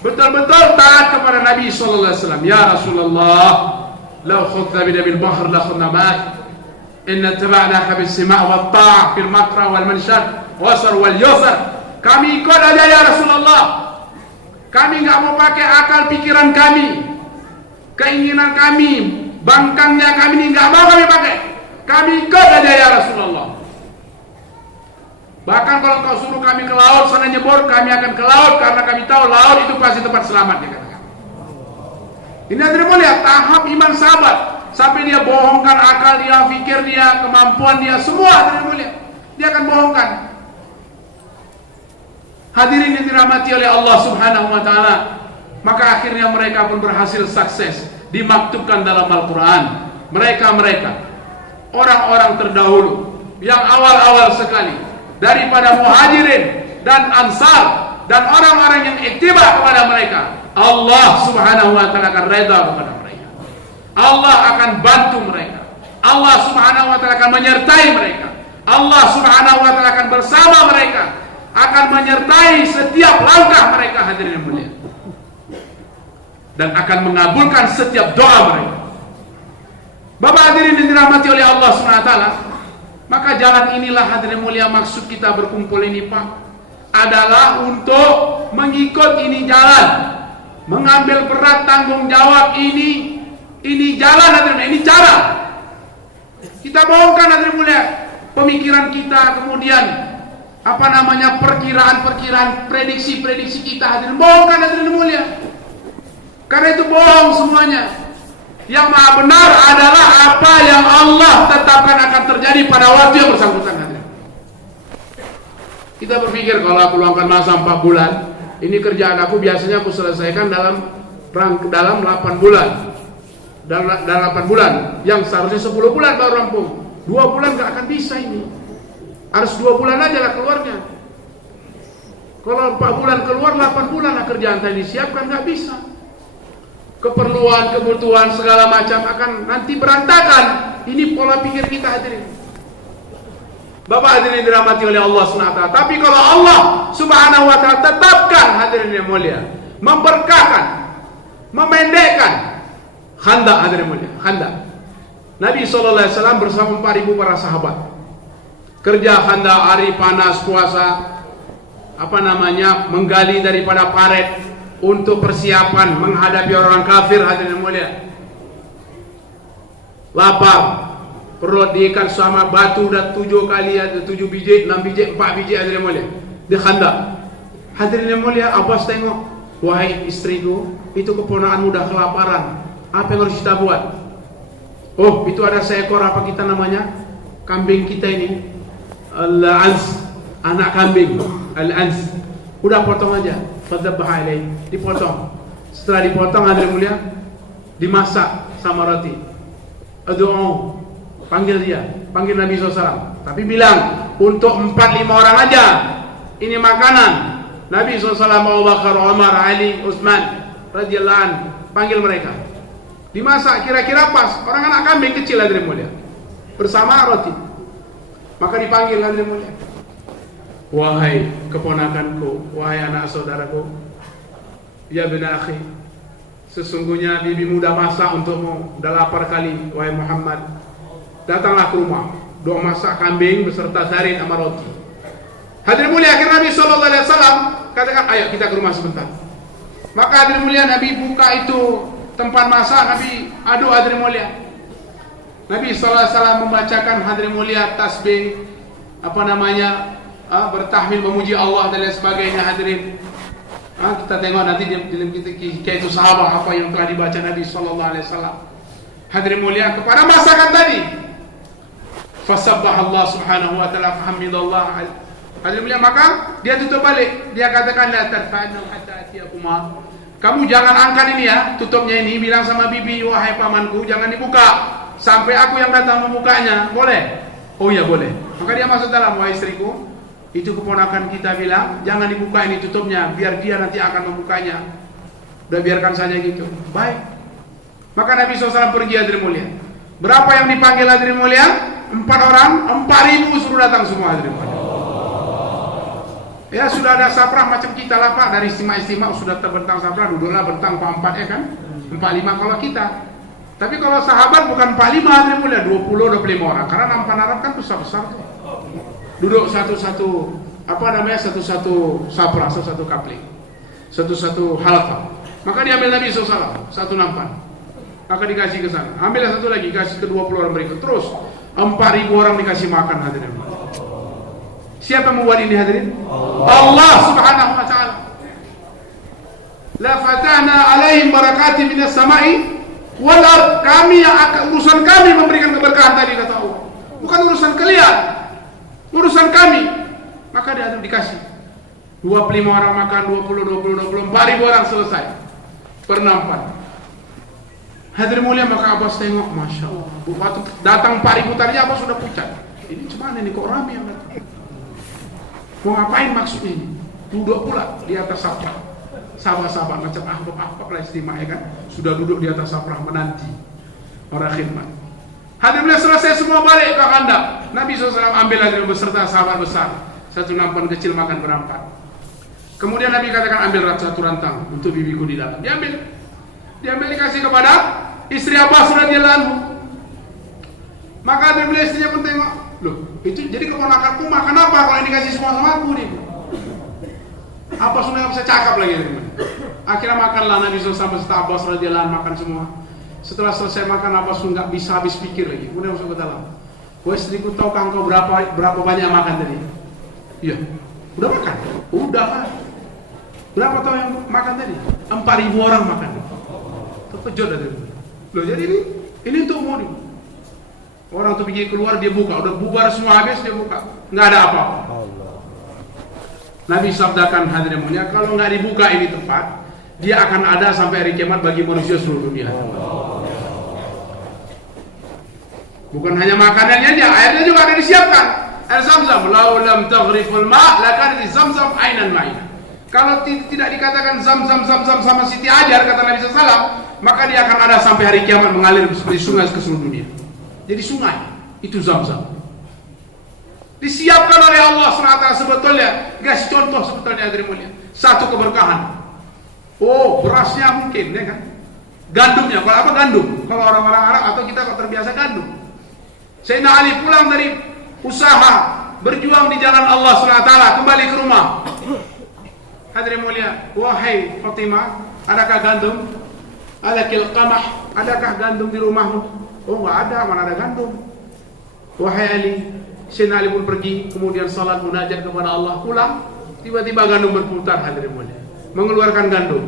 betul-betul taat kepada Nabi SAW. Ya Rasulullah, lau khudna bina bil bahr la khudna ma'ak, inna taba'naka bis sima' wa ta' fil makra wal mansyad wasar wal yusar. Kami ikut aja ya Rasulullah, kami enggak mau pakai akal pikiran kami, keinginan kami, bangkangnya kami ini enggak mau kami pakai. Kami ikut aja ya Rasulullah. Bahkan kalau kau suruh kami ke laut sana nyebur, kami akan ke laut, karena kami tahu laut itu pasti tempat selamat, dia katakan. Ini hadirin mulia, tahap iman sahabat. sampai dia bohongkan akal dia, pikir dia, kemampuan dia, semua hadirin mulia, dia akan bohongkan. Hadirin yang dirahmati oleh Allah Subhanahu wa taala, maka akhirnya mereka pun berhasil sukses, dimaktubkan dalam Al-Qur'an. Mereka orang-orang terdahulu yang awal-awal sekali daripada Muhajirin dan Ansar dan orang-orang yang ittiba kepada mereka, Allah Subhanahu wa taala akan reda kepada mereka. Allah akan bantu mereka. Allah Subhanahu wa taala akan menyertai mereka. Allah Subhanahu wa taala akan bersama mereka, akan menyertai setiap langkah mereka, hadirin yang mulia, dan akan mengabulkan setiap doa mereka. Bapak hadirin yang dirahmati oleh Allah Subhanahu wa taala, maka jalan inilah hadirin mulia maksud kita berkumpul ini, Pak, adalah untuk mengikut ini jalan, mengambil berat tanggung jawab ini jalan hadirin, ini cara. Kita bohongkan hadirin mulia pemikiran kita, kemudian perkiraan-perkiraan, prediksi-prediksi kita, hadirin, bohongkan hadirin mulia. Karena itu bohong semuanya. Yang maha benar adalah apa yang Allah tetapkan akan terjadi pada waktu yang bersangkutan, hadirin. Kita berpikir kalau aku luangkan masa 4 bulan, ini kerjaan aku biasanya aku selesaikan dalam 8 bulan. Dalam 8 bulan, yang seharusnya 10 bulan baru rampung. 2 bulan gak akan bisa ini. Harus 2 bulan aja lah keluarnya. Kalau 4 bulan keluar, 8 bulan lah kerjaan tadi disiapkan, gak bisa. Keperluan, kebutuhan, segala macam akan nanti berantakan. Ini pola pikir kita, hadirin. Bapak hadirin dirahmati oleh Allah SWT. Tapi kalau Allah Subhanahu wa taala tetapkan, hadirin yang mulia, memberkahkan, memendekkan khandak, hadirin mulia, khandak. Nabi SAW bersama 4.000 para sahabat kerja khandak, hari panas, puasa, menggali daripada paret untuk persiapan menghadapi orang kafir, hadirin mulia. Lapar, perut diikat sama batu dan 7 kali, 7 biji, 6 biji, 4 biji, hadirin mulia, di khandak. Hadirin yang mulia, Abbas tengok, wahai istriku, itu keponakanmu udah kelaparan, apa yang harus kita buat? Oh, itu ada seekor kambing kita ini, al-ans, anak kambing, al-ans, udah potong aja, fadzabah alaih, dipotong. Setelah dipotong, hadirin mulia, dimasak sama roti. Aduh, panggil Nabi SAW. Tapi bilang untuk 4-5 orang aja ini makanan. Nabi SAW, Abu Bakar, Umar, Ali, Utsman radhiyallahu anhu, panggil mereka. Dimasak kira-kira pas, orang anak kambing kecil, hadirin mulia, bersama roti. Maka dipanggil, hadirin mulia, wahai keponakanku, wahai anak saudaraku, ya bin akhi, sesungguhnya bibi muda masak untukmu, udah lapar kali, wahai Muhammad, datanglah ke rumah, doa masak kambing beserta sarin sama roti. Hadirin mulia, akhirnya Nabi SAW katakan, ayo kita ke rumah sebentar. Maka hadirin mulia, Nabi buka itu tempat masak, Nabi aduk, hadirin mulia. Nabi SAW membacakan, hadirin mulia, tasbih, bertahmid, memuji Allah dan lain sebagainya, hadirin. Kita tengok nanti kayak itu sahabat apa yang telah dibaca Nabi SAW. Hadirin mulia, kepada masakan tadi, fasabbah Allah Subhanahu wa taala, hamidallah. Hadirin mulia, maka dia tutup balik, dia katakan, la tarfa'na hatta atiyakuma, kamu jangan angkat ini ya, tutupnya ini, bilang sama bibi, wahai pamanku, jangan dibuka sampai aku yang datang membukanya. Boleh? Oh iya boleh. Maka dia masuk dalam, wahai istriku, itu keponakan kita bilang jangan dibuka ini tutupnya, biar dia nanti akan membukanya. Udah biarkan saja gitu. Baik. Maka Nabi SAW pergi, hadirin mulia. Berapa yang dipanggil, hadirin mulia? 4 orang, 4.000 suruh datang semua, hadirin mulia. Ya sudah ada saprah macam kita lah Pak, dari istimewa sudah terbentang saprah, duduklah bentang 4 ya kan, 45 kalau kita. Tapi kalau sahabat bukan 45, hadirin mulia, 20-25 orang, karena nampan Arab kan besar-besar tuh. Duduk satu saprah, satu kapling, satu halqa. Maka diambil Nabi SAW, satu nampan, maka dikasih ke sana. Ambillah satu lagi, kasih ke 20 orang berikut. Terus 4.000 orang dikasih makan, hadirin. Siapa yang membuat ini, hadirin? Allah Subhanahu wa taala. La fatahna alaihim barakatin minas sama'i Walau kami yang akan, urusan kami memberikan keberkahan tadi, kata Allah. Bukan urusan kalian, urusan kami. Maka dia dikasih 25 orang makan, 20, 4.000 orang selesai per 4. Hadirin mulia, maka Abbas tengok, Masya Allah, waktu datang 4.000 tadi Abbas sudah pucat. Ini cuman ini kok rame yang datang. Mau ngapain maksudnya ini? Duduk pula di atas safrah, sahabat-sahabat macam ahbab lah istimewa, ya kan? Sudah duduk di atas safrah menanti orang khidmat. Hadirin mulia, selesai semua balik ke kandang. Nabi SAW ambil hadirin beserta sahabat besar, satu nampan kecil makan berempat. Kemudian Nabi katakan, ambil satu rantang untuk bibiku di dalam. Diambil dikasih kepada istri Abbas radhiyallahu anhu. Maka hadirin mulia, istrinya pun tengok, loh itu jadi keponakanku, makan apa kalau ini dikasih semua sama aku nih? Abbas sudah nggak bisa cakap lagi. Akhirnya makanlah Nabi SAW beserta Abbas radhiyallahu anhu, makan semua. Setelah selesai makan, Abbas nggak bisa habis pikir lagi. Kemudian masuk ke dalam. Wah, istriku, tahukah engkau berapa banyak makan tadi? Iya. Udah makan? Udah kan. Berapa tahu yang makan tadi? 4.000 orang makan. Terkejut tadi. Loh, jadi ini untuk umur nih. Orang tuh pergi keluar, dia buka, udah bubar semua habis, dia buka, nggak ada apa-apa. Nabi sabdakan, hadirin mulia, kalau nggak dibuka ini tempat, dia akan ada sampai hari kiamat bagi manusia seluruh dunia. Bukan hanya makanannya aja, airnya juga ada disiapkan. Air Zamzam, lau lam taghriful ma', lakan di Zamzam ainan ma'ina. Kalau tidak dikatakan Zamzam sama Siti Hajar, kata Nabi SAW, maka dia akan ada sampai hari kiamat mengalir seperti sungai ke seluruh dunia. Jadi sungai itu Zamzam. Disiapkan oleh Allah SWT sebetulnya. Guys, contoh sebetulnya hadirin mulia. Satu keberkahan. Oh, berasnya mungkin, ya kan? Gandumnya, kalau apa gandum? Kalau orang-orang Arab atau kita kok terbiasa gandum. Sayyidina Ali pulang dari usaha berjuang di jalan Allah SWT, kembali ke rumah. Hadirin mulia, wahai Fatimah, adakah gandum? Alakil qamah, adakah gandum di rumahmu? Oh, nggak ada, mana ada gandum. Wahai Ali, Sayyidina Ali pun pergi, kemudian salat munajat kepada Allah, pulang, tiba-tiba gandum berputar, hadirin mulia, mengeluarkan gandum.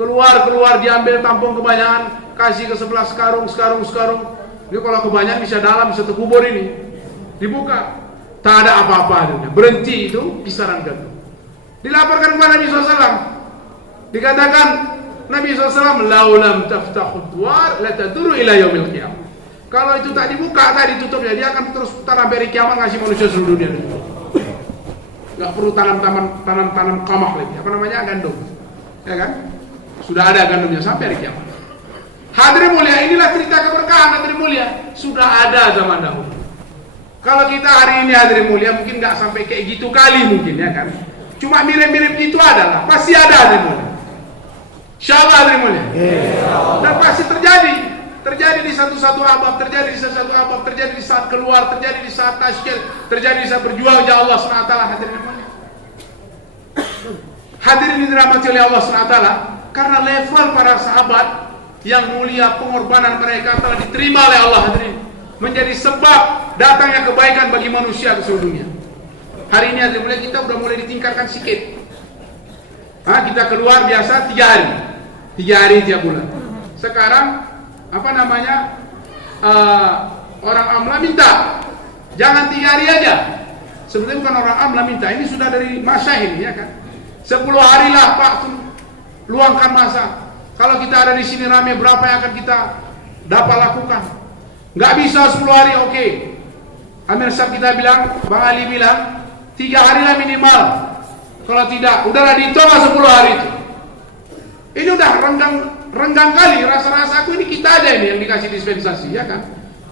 Keluar, diambil tampung kebanyakan, kasih ke sebelah sekarung. Ini kalau kebanyakan bisa dalam, bisa terkubur ini. Dibuka, tak ada apa-apa, berhenti itu kisaran gandum. Dilaporkan kepada Nabi SAW. Dikatakan Nabi SAW, laulam taftahud duar la taduru ila yaumil qiyamah. Kalau itu tak dibuka, tak ditutupnya, dia akan terus putar sampai kiamat, ngasih manusia seluruh dunia. Enggak perlu tanam kamah lagi. Apa namanya? Gandum. Ya kan? Sudah ada gandumnya sampai hari kiamat. Hadirin mulia, inilah cerita keberkahan hadirin mulia. Sudah ada zaman dahulu. Kalau kita hari ini hadirin mulia mungkin enggak sampai kayak gitu kali mungkin, ya kan? Cuma mirip-mirip gitu adalah. Pasti ada hadirin mulia. Insyaallah hadirin mulia. Dan pasti terjadi di satu abad, terjadi di saat keluar, terjadi di saat tasyil, terjadi di saat berjuang ya Allah SWT. Hadirin dirahmati oleh Allah SWT, karena level para sahabat yang mulia, pengorbanan mereka telah diterima oleh Allah, hadirin, menjadi sebab datangnya kebaikan bagi manusia ke seluruh dunia. Hari ini hadirin mulia, kita udah mulai ditingkatkan sikit. Kita keluar biasa 3 hari tiap bulan. Sekarang orang amla minta jangan 3 hari aja. Sebetulnya bukan orang amla minta, ini sudah dari masa ini, ya kan? 10 hari lah Pak, luangkan masa. Kalau kita ada di sini rame, berapa yang akan kita dapat lakukan? Nggak bisa 10 hari, oke. Amir Syab kita bilang, Bang Ali bilang 3 hari lah minimal. Kalau tidak, udahlah dihitung 10 hari itu. Ini udah renggang kali, rasa-rasaku ini kita aja ini yang dikasih dispensasi, ya kan?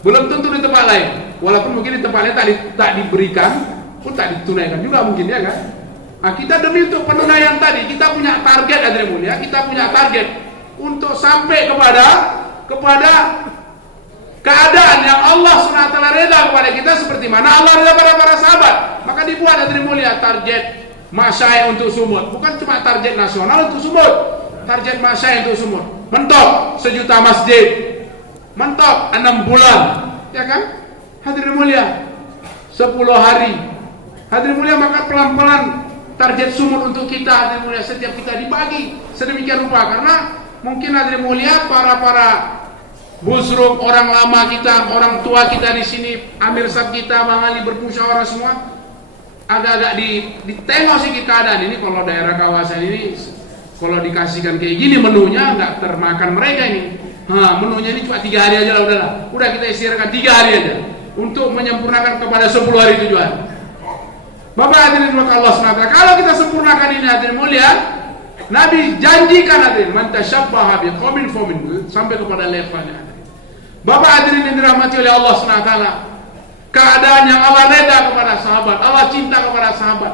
Belum tentu di tempat lain. Walaupun mungkin di tempat lain tak diberikan, pun tak ditunaikan juga mungkin, ya kan? Nah, kita demi untuk penunaian tadi, kita punya target, hadirin mulia, kita punya target untuk sampai kepada keadaan yang Allah SWT reda kepada kita seperti mana Allah reda pada para sahabat. Maka dibuat, hadirin mulia, target masyai untuk sumut, bukan cuma target nasional untuk sumut. Target masyai untuk sumut, mentok 1 juta masjid, mentok 6 bulan, ya kan? Hadirin mulia, 10 hari, hadirin mulia, maka pelan-pelan target sumut untuk kita, hadirin mulia, setiap kita dibagi sedemikian rupa. Karena mungkin hadirin mulia para Busruk, orang lama kita, orang tua kita di sini, Amir Sab kita, Bang Ali bermusyawarah semua, agak-agak ditengok sedikit keadaan ini. Kalau daerah kawasan ini, kalau dikasihkan kayak gini menunya nggak termakan mereka ini. Menunya ini cuma 3 hari aja lah, udahlah. Udah kita istirahatkan 3 hari aja untuk menyempurnakan kepada 10 hari tujuan. Bapak hadirin Allah SWT, kalau kita sempurnakan ini hadirin mulia, Nabi janjikan hadirin, man tasyabbaha biqaumin faminhum, sampai kepada levelnya. Bapak hadirin yang dirahmati oleh Allah SWT, keadaan yang Allah reda kepada sahabat, Allah cinta kepada sahabat,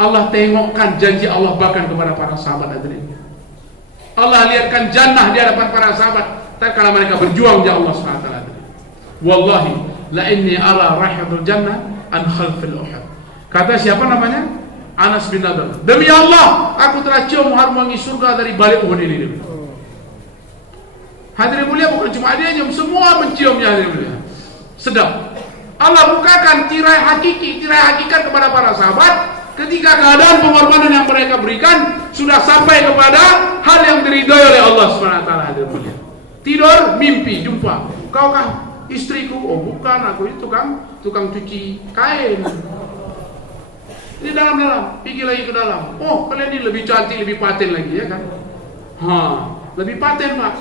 Allah tengokkan janji Allah bahkan kepada para sahabat hadirin. Allah lihatkan jannah di hadapan para sahabat tatkala mereka berjuang di Allah SWT. Wallahi la inni ara raihatul jannah an khalfil uhud. Kata siapa namanya? Anas bin Nadar. Demi Allah, aku telah cium harum wangi surga dari balik Uhud ini. Hadirin mulia, bukan cuma dia cium, semua menciumnya hadirin mulia. Sedap. Allah bukakan tirai hakikat kepada para sahabat ketika keadaan pengorbanan yang mereka berikan sudah sampai kepada hal yang diridhoi oleh Allah SWT. Hadirin mulia. Tidur, mimpi, jumpa. Kau kah istriku? Oh bukan, aku itu tukang cuci kain. Ini dalam-dalam, pergi lagi ke dalam. Oh, kalian ini lebih cantik, lebih paten lagi, ya kan? Lebih paten, Pak.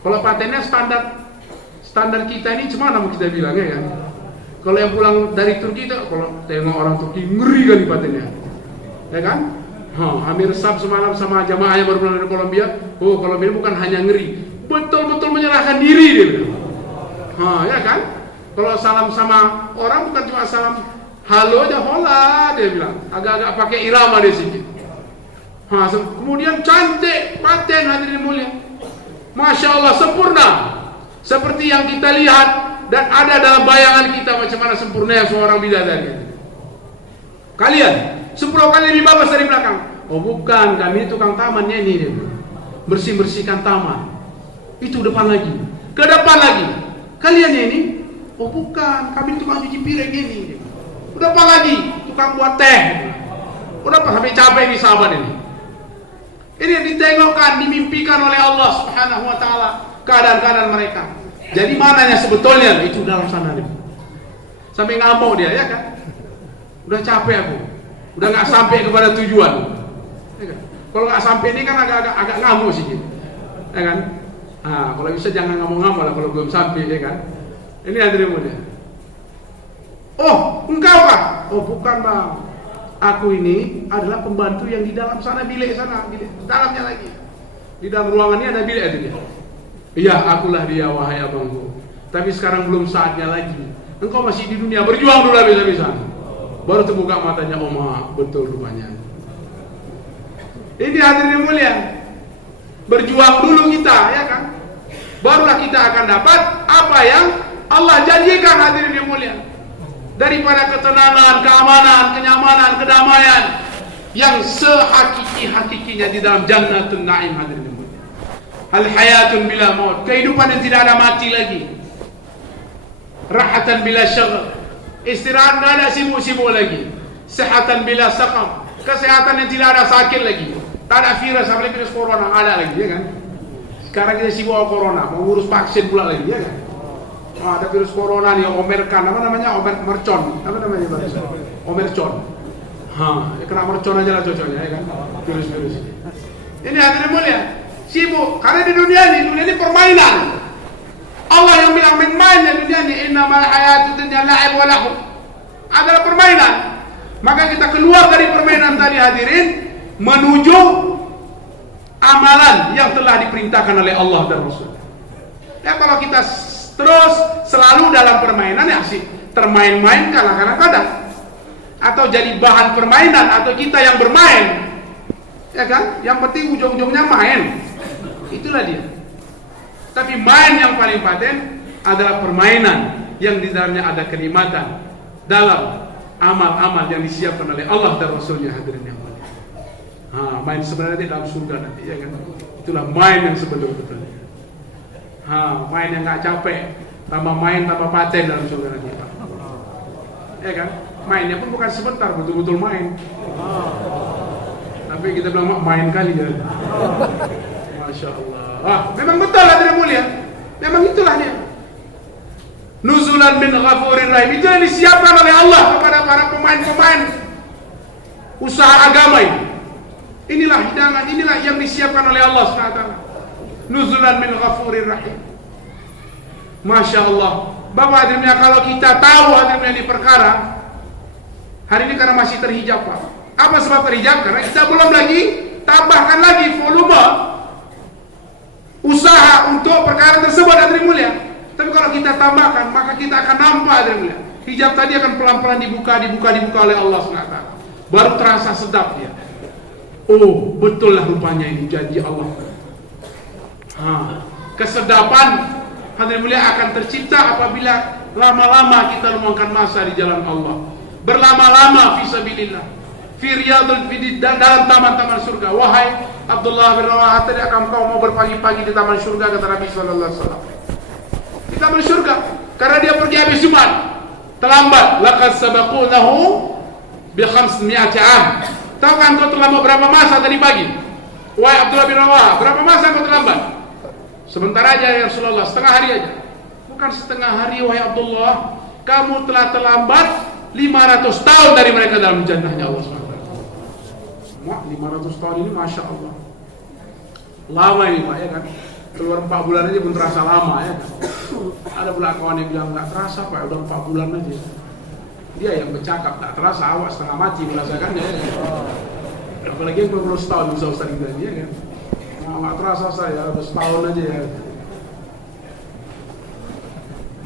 Kalau patennya standar kita ini cuma mau kita bilang, ya kan? Kalau yang pulang dari Turki itu, kalau tengok orang Turki ngeri kali patennya, ya kan? Amir Sab semalam sama jamaahnya baru pulang dari Kolombia. Oh, Kolombia bukan hanya ngeri, betul-betul menyerahkan diri dia bilang. Ya kan? Kalau salam sama orang bukan cuma salam halo aja, hola dia bilang, agak-agak pakai irama dia sedikit. Kemudian cantik, paten hadirin mulia, masya Allah, sempurna, seperti yang kita lihat dan ada dalam bayangan kita macam mana sempurnanya seorang bidadari. Kalian 10 kali lebih bagus dari belakang. Oh bukan, kami tukang tamannya ini dia bilang. Bersih-bersihkan taman. Itu depan lagi, ke depan lagi. Kalian ini, oh bukan, kami tukang cuci piring ini. Udah apa lagi? Tukang buat teh. Udah apa sampai capek ini sahabat ini. Ini yang ditengokkan, dimimpikan oleh Allah Subhanahu wa taala keadaan-keadaan mereka. Jadi mananya sebetulnya itu dalam sana nih. Sampai ngamuk dia, ya kan? Udah capek aku. Udah enggak sampai kepada tujuan. Ya kan? Kalau enggak sampai ini kan agak ngamuk sedikit. Ya kan? Kalau bisa jangan ngamuk-ngamuk lah kalau belum sampai, ya kan? Ini hadirin mulia. Oh, engkau kah? Oh, bukan bang. Aku ini adalah pembantu yang di dalam sana, bilik sana, bilik dalamnya lagi. Di dalam ruangan ini ada bilik itu dia. Iya, akulah dia wahai abangku. Tapi sekarang belum saatnya lagi. Engkau masih di dunia, berjuang dulu habis-habisan. Baru terbuka matanya, oh betul rupanya. Ini hadirin mulia. Berjuang dulu kita, ya kan? Barulah kita akan dapat apa yang Allah janjikan hadirin yang mulia. Daripada ketenangan, keamanan, kenyamanan, kedamaian yang sehakiki-hakikinya di dalam Jannatul Naim hadirin. Al-hayatun bila maut, kehidupan yang tidak ada mati lagi. Rahatan bila syagh, istirahat tidak ada sibuk-sibuk lagi. Sehatan bila saqam, kesehatan yang tidak ada sakit lagi. Tak ada virus, apalagi virus corona ada lagi, ya kan? Sekarang kita sibuk corona, mau ngurus vaksin pula lagi, ya kan? Ada virus corona nih, Omerkan, apa namanya? Mercon, apa namanya? Omercon. Kena mercon aja lah cocoknya, ya kan? Virus-virus ini. Ini hadirin mulia, sibuk karena di dunia ini permainan. Allah yang bilang main di dunia ini, innamal hayatud dunya la'ib wa lahu. Adalah permainan. Maka kita keluar dari permainan tadi hadirin menuju amalan yang telah diperintahkan oleh Allah dan Rasul. Ya kalau kita terus selalu dalam permainan ya sih termain-main kadang-kadang atau jadi bahan permainan atau kita yang bermain, ya kan? Yang penting ujung-ujungnya main, itulah dia. Tapi main yang paling paten adalah permainan yang di dalamnya ada kenikmatan dalam amal-amal yang disiapkan oleh Allah dan Rasulnya hadirin yang mulia. Main sebenarnya dalam surga nanti, ya kan? Itulah main yang sebetul-betulnya. Main yang nggak capek, tambah main tambah paten dalam surga nanti, Pak. Ya kan? Mainnya pun bukan sebentar, betul-betul main. Tapi kita bilang main kali ya. Masya Allah. Memang betul hadirin mulia. Memang itulah dia. Nuzulan min ghafurir rahim. Itu yang disiapkan oleh Allah kepada para pemain-pemain usaha agama ini. Inilah hidangan, inilah yang disiapkan oleh Allah SWT. Nuzulan min ghafurir rahim. Masya Allah. Bapak hadirin, kalau kita tahu hadirin ini perkara, hari ini karena masih terhijab Pak. Apa sebab terhijab? Karena kita belum lagi tambahkan lagi volume usaha untuk perkara tersebut hadirin mulia. Tapi kalau kita tambahkan, maka kita akan nampak hadirin mulia. Hijab tadi akan pelan-pelan dibuka oleh Allah SWT. Baru terasa sedap dia. Oh, betul lah rupanya ini janji Allah. Kesedapan hadirin mulia akan tercipta apabila lama-lama kita luangkan masa di jalan Allah. Berlama-lama fisabilillah. Fi riyadul fidid, dalam taman-taman surga. Wahai Abdullah bin Rawaha, tadi akan kau mau berpagi-pagi di taman surga, kata Nabi sallallahu alaihi wasallam. Di taman surga karena dia pergi habis Jumat. Terlambat. Laqad sabaqunahu bi 500 'am. Tahu kan kau terlambat berapa masa tadi pagi? Wahai Abdullah bin Rawaha, berapa masa kau terlambat? Sebentar aja ya Rasulullah, setengah hari aja. Bukan setengah hari wahai Abdullah, kamu telah terlambat 500 tahun dari mereka dalam jannahnya Allah SWT. 500 tahun ini Masya Allah lama ini Pak ya kan. Keluar 4 bulan aja pun terasa lama ya kan. Ada pula kawan yang bilang gak terasa Pak, udah 4 bulan aja. Dia yang bercakap, tak terasa, awak setengah mati merasakannya ya kan. Apalagi yang 20 tahun bisa Ustaz kita ya kan. Gak terasa saya, udah setahun aja ya.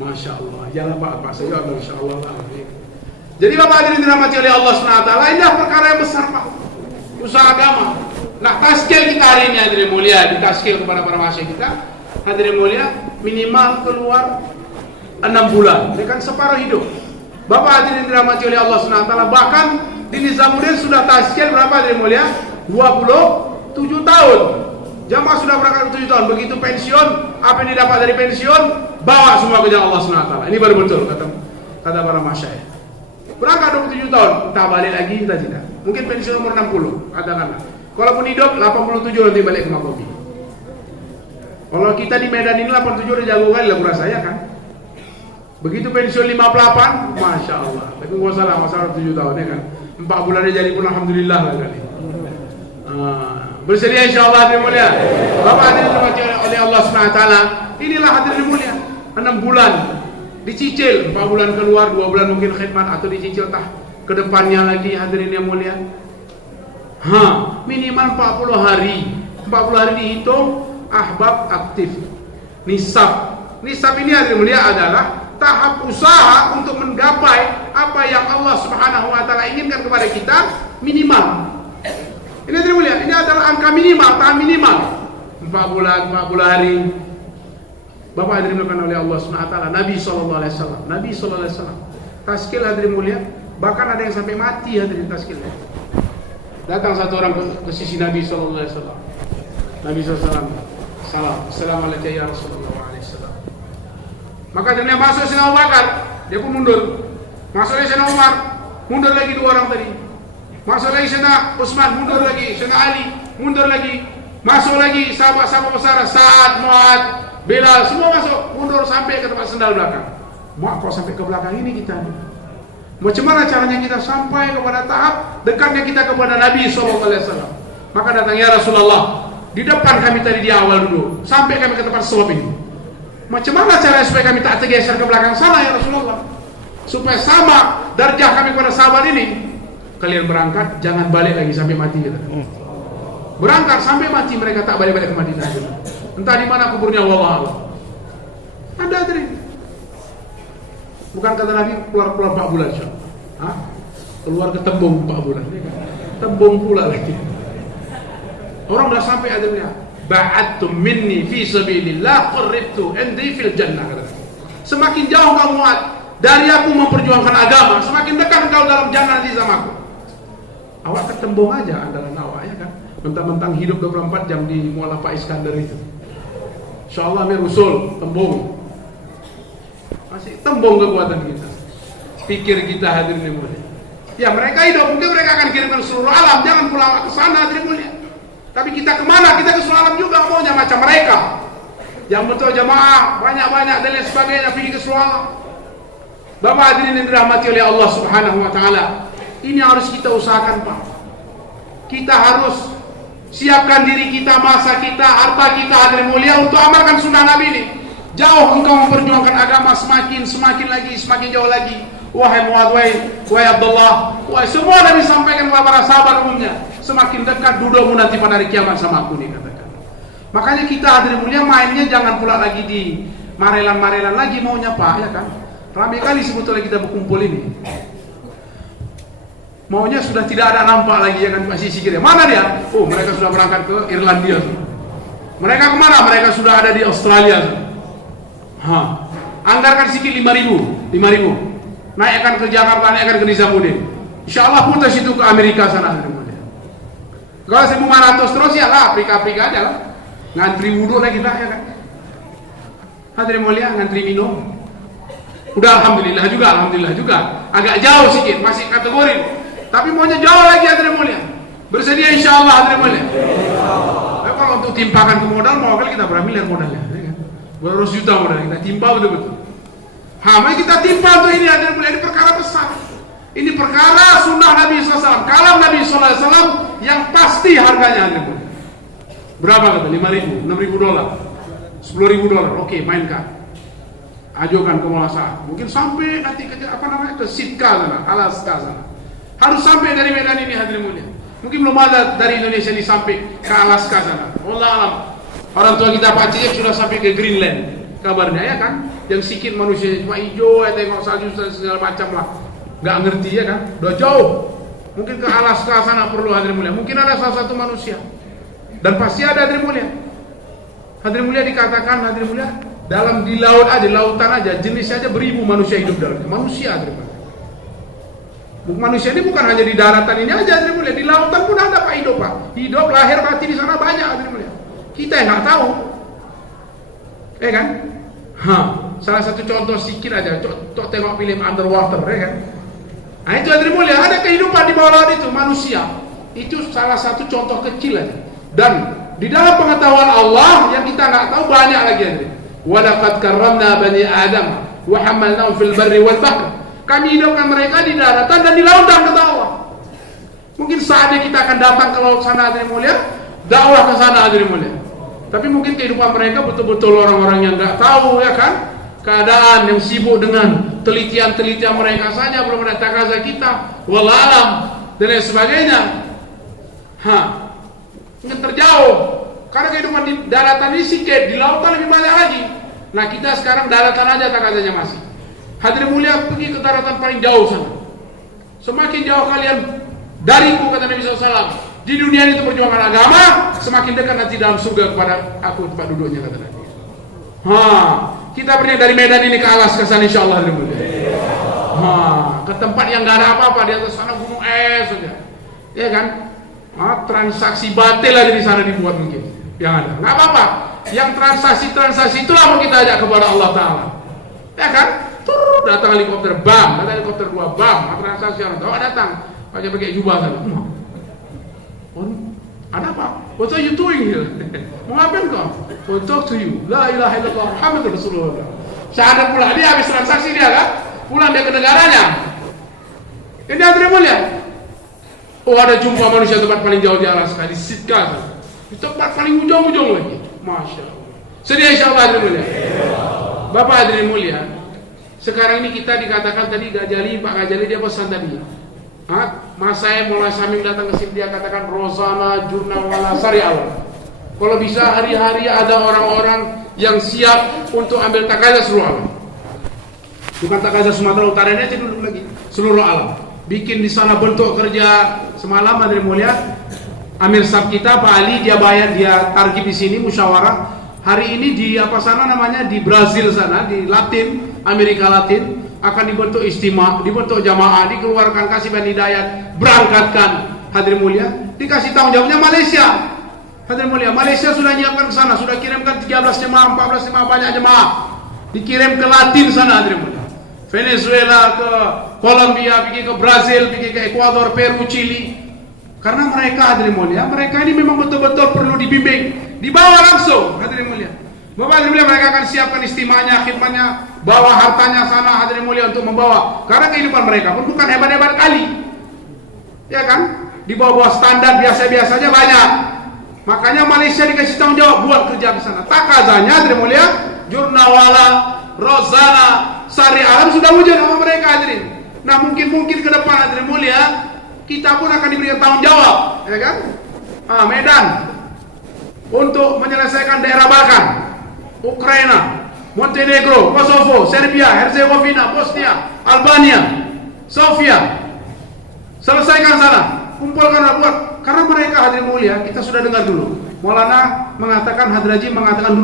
Masya Allah, jalan Pak saya juga Masya Allah lah. Jadi Bapak hadirin dirahmati oleh Allah SWT, inilah perkara yang besar Pak, usaha agama. Nah, taskil kita hari ini hadirin mulia, ditaskil kepada para masyarakat kita hadirin mulia, minimal keluar 6 bulan, ini kan separuh hidup. Bapak hadirin dirahmati oleh Allah SWT, bahkan di Nizamuddin sudah taskil berapa hadirin mulia? 27 tahun. Jamaah sudah berangkat 7 tahun, begitu pensiun, apa yang didapat dari pensiun, bawa semua ke jalan Allah SWT. Ini baru betul kata para masyarakat. Berangkat 27 tahun, entah balik lagi, entah tidak. Mungkin pensiun umur 60, katakanlah. Kalaupun hidup, 87 nanti balik ke Makobi. Kalau kita di Medan ini 87 udah jago kali lah kurasa ya kan. Begitu pensiun 58, Masya Allah. Tapi nggak salah, masalah 7 tahun ya kan. 4 bulan aja jadi pun Alhamdulillah lah kali. Bersedia insyaAllah hadirin mulia. Bapak hadirin oleh Allah SWT. Inilah hadirin mulia 6 bulan dicicil, 4 bulan keluar, 2 bulan mungkin khidmat, atau dicicil ke depannya lagi hadirin yang mulia. Minimal 40 hari. 40 hari dihitung ahbab aktif. Nisab ini hadirin mulia adalah tahap usaha untuk menggapai apa yang Allah Subhanahu wa taala inginkan kepada kita minimal. Ini hadirin mulia, ini adalah angka minimal, tahap minimal. 4 bulan, 40 hari. Bapak hadirin dimuliakan oleh Allah SWT, Nabi SAW. Nabi SAW taskil hadirin mulia, bahkan ada yang sampai mati hadirin taskilnya. Datang satu orang ke sisi Nabi SAW. Nabi SAW, salam, assalamualaikum ya Rasulullah SAW. Maka dia masuk Sayyidina Abu Bakar, dia pun mundur. Masuk lagi Sayyidina Umar, mundur lagi 2 orang tadi. Masuk lagi Sayyidina Utsman, mundur lagi. Sayyidina Ali, mundur lagi. Masuk lagi sahabat-sahabat besar, Sa'ad, Mu'ad, Bilal, semua masuk, mundur sampai ke tempat sendal belakang. Mak, kok sampai ke belakang ini kita? Macam mana caranya kita sampai kepada tahap dekatnya kita kepada Nabi SAW? Maka datang ya Rasulullah, di depan kami tadi di awal dulu, sampai kami ke tempat suap ini. Macam mana caranya supaya kami tak tergeser ke belakang sana ya Rasulullah? Supaya sama darjah kami kepada sahabat ini. Kalian berangkat, jangan balik lagi sampai mati kita. Berangkat sampai mati, mereka tak balik-balik ke Madinah. Entah di mana kuburnya, wallah Allah. Ada tadi. Bukan kata Nabi keluar 4 bulan, keluar ke tembung 4 bulan. Tembung pula lagi. Orang dah sampai adanya. Ba'adtum minni fi sabilillah qarribtu indi fil jannah. Semakin jauh kamu dari aku memperjuangkan agama, semakin dekat kau dalam jannah nanti sama aku. Awak ketembung aja andalan awak ya kan. Mentang-mentang hidup 24 jam di Muala Pak Iskandar itu. InsyaAllah amir usul, tembung. Masih tembung kekuatan kita. Pikir kita hadirin yang mulia. Ya mereka hidup, mungkin mereka akan kirimkan seluruh alam. Jangan pulang ke sana hadirin mulia. Tapi kita kemana? Kita ke seluruh alam juga maunya macam mereka. yang bentuk jamaah banyak-banyak dan lain sebagainya, pergi ke seluar. Bapak hadirin yang dirahmati oleh Allah Subhanahu wa taala, ini harus kita usahakan, Pak. Kita harus siapkan diri kita, masa kita, harta kita, hadirin mulia, untuk amalkan sunnah Nabi ini. Jauh engkau memperjuangkan agama, semakin jauh lagi. Wahai Muadz, wahai Abdullah, wahai semua Nabi sampaikan kepada para sahabat umumnya, semakin dekat dudukmu nanti pada hari kiamat sama aku nih, katakan. Makanya kita hadirin mulia mainnya jangan pula lagi di marelan-marelan lagi maunya, Pak, ya kan? Ramai kali sebetulnya kita berkumpul ini. Maunya sudah tidak ada nampak lagi, ya kan, masih sikit. Mana dia? Oh, mereka sudah berangkat ke Irlandia. Mereka kemana? Mereka sudah ada di Australia. Anggarkan sikit 5.000. Naikkan ke Jakarta, naikkan ke Nizamuddin. InsyaAllah putus itu ke Amerika sana. Kalau 1.500 terus ya lah, Afrika aja lah. Ngantri wudhu lagi lah, ya kan. Hadirin mulia, ngantri minum. Udah alhamdulillah juga. Agak jauh sikit, masih kategori. Tapi maunya jauh lagi, hadirin mulia. Bersedia insyaallah, hadirin mulia. Kalau untuk timpakan ke modal, mau kali kita berapa miliar modalnya, ya kan? 200 juta modal, kita timpa betul-betul. Mari kita timpa untuk ini, hadirin mulia. Ini perkara besar. Ini perkara sunnah Nabi SAW, kalam Nabi SAW yang pasti harganya, hadirin mulia. Berapa kata? 5.000, 6.000 dolar, 10.000 dolar. Oke, mainkan. Ajukan ke muasabah. Mungkin sampai nanti ke ke Sitka sana, Alaska sana. Harus sampai dari Medan ini, hadirin mulia. Mungkin belum ada dari Indonesia ini sampai ke Alaska sana. Allah alam. Orang tua kita Pak Cik sudah sampai ke Greenland. Kabarnya, ya kan? Yang sikit manusia cuma hijau, ya tengok salju segala macam lah. Nggak ngerti, ya kan? Udah jauh. Mungkin ke Alaska sana perlu, hadirin mulia. Mungkin ada salah satu manusia. Dan pasti ada, hadirin mulia. Hadirin mulia dikatakan, hadirin mulia, dalam di laut aja, lautan aja, jenisnya aja beribu manusia hidup dalamnya. Manusia, hadirin mulia. Manusia ini bukan hanya di daratan ini aja, hadirin mulia. Di lautan pun ada, Pak, hidup, Pak. Hidup, lahir, mati di sana banyak, hadirin mulia. Kita yang nggak tahu, ya kan? Salah satu contoh sikit aja, tengok film Underwater, ya kan? Nah itu, hadirin mulia, ada kehidupan di bawah laut itu, manusia. Itu salah satu contoh kecil aja. Dan di dalam pengetahuan Allah yang kita nggak tahu banyak lagi, hadirin. Wa laqad karramna bani Adam wa hamalnahum fil barri wal bahr. Kami hidupkan mereka di daratan dan di lautan, kata Allah. Mungkin saatnya kita akan datang ke laut sana, hadirin mulia, dakwah ke sana, hadirin mulia. Tapi mungkin kehidupan mereka betul-betul orang-orang yang nggak tahu, ya kan? Keadaan yang sibuk dengan telitian-telitian mereka saja, belum ada takaza kita, wallahualam dan lain sebagainya. Mungkin terjauh. Karena kehidupan di daratan ini sikit, di lautan lebih banyak lagi. Nah kita sekarang daratan aja takazanya masih. Hadirin mulia, pergi ke daratan paling jauh sana. Semakin jauh kalian dariku, kata Nabi SAW, di dunia ini untuk perjuangan agama, semakin dekat nanti dalam surga kepada aku tempat duduknya, kata Nabi. Kita pergi dari Medan ini ke Alaska sana, insyaallah, hadirin mulia. Ke tempat yang gak ada apa-apa, di atas sana gunung es saja, ya kan? Transaksi batil aja di sana dibuat mungkin, yang ada. Nggak apa-apa. Yang transaksi itulah mau kita ajak kepada Allah Taala, ya kan? Datang helikopter, bam, datang helikopter 2, bam, transaksi orang tahu datang, pakai jubah sana. Ada apa? What are you doing here? Mau ngapain kau? To talk to you. La ilaha illallah Muhammadur Rasulullah. Syahadat pula, dia habis transaksi dia kan? Pulang dia ke negaranya. Ini hadirin mulia. Oh, ada jumpa manusia tempat paling jauh di Alaska, di Sitka, di tempat paling ujung-ujung lagi. Masya Allah. Sedia insyaallah, hadirin mulia. Bapak hadirin mulia, sekarang ini kita dikatakan tadi Gajali, Pak Gajali dia pesan tadi. Mas saya mulai Saming datang ke sini, dia katakan Rosana Jurnal wala Sari'al. Kalau bisa hari-hari ada orang-orang yang siap untuk ambil takazah seluruh alam. Bukan takazah Sumatera Utara ini aja dulu lagi, seluruh alam. Bikin di sana bentuk kerja semalam, hadirin mulia. Amir Sab kita Pak Ali dia bayar, dia targib di sini musyawarah. Hari ini di apa sana namanya, di Brazil sana, di Latin, Amerika Latin akan dibentuk istimewa, dibentuk jamaah, dikeluarkan kasih ban hidayat, berangkatkan, hadirin mulia, dikasih tanggung jawabnya Malaysia. Hadirin mulia, Malaysia sudah nyiapkan ke sana, sudah kirimkan 13 jemaah, 14 jemaah, banyak jemaah dikirim ke Latin sana, hadirin mulia. Venezuela, ke Kolombia, pergi ke Brazil, pergi ke Ekuador, Peru, Chili. Karena mereka, hadirin mulia, mereka ini memang betul-betul perlu dibimbing, dibawa langsung, hadirin mulia. Bapak hadirin mulia, mereka akan siapkan istimanya, khidmatnya, bawa hartanya sana hadirin mulia untuk membawa. Karena kehidupan mereka pun bukan hebat-hebat kali. Ya kan? Di bawah standar biasa-biasa saja banyak. Makanya Malaysia dikasih tanggung jawab buat kerja ke sana. Takazanya hadirin mulia, Jurnawala, Rozana, Sari Alam sudah wujud sama mereka hadirin. Nah mungkin ke depan hadirin mulia, kita pun akan diberikan tanggung jawab, ya kan? Medan untuk menyelesaikan daerah Balkan, Ukraina, Montenegro, Kosovo, Serbia, Herzegovina, Bosnia, Albania, Sofia. Selesaikan sana, kumpulkan buat. Karena mereka hadirin mulia, kita sudah dengar dulu. Maulana mengatakan, Hadraji mengatakan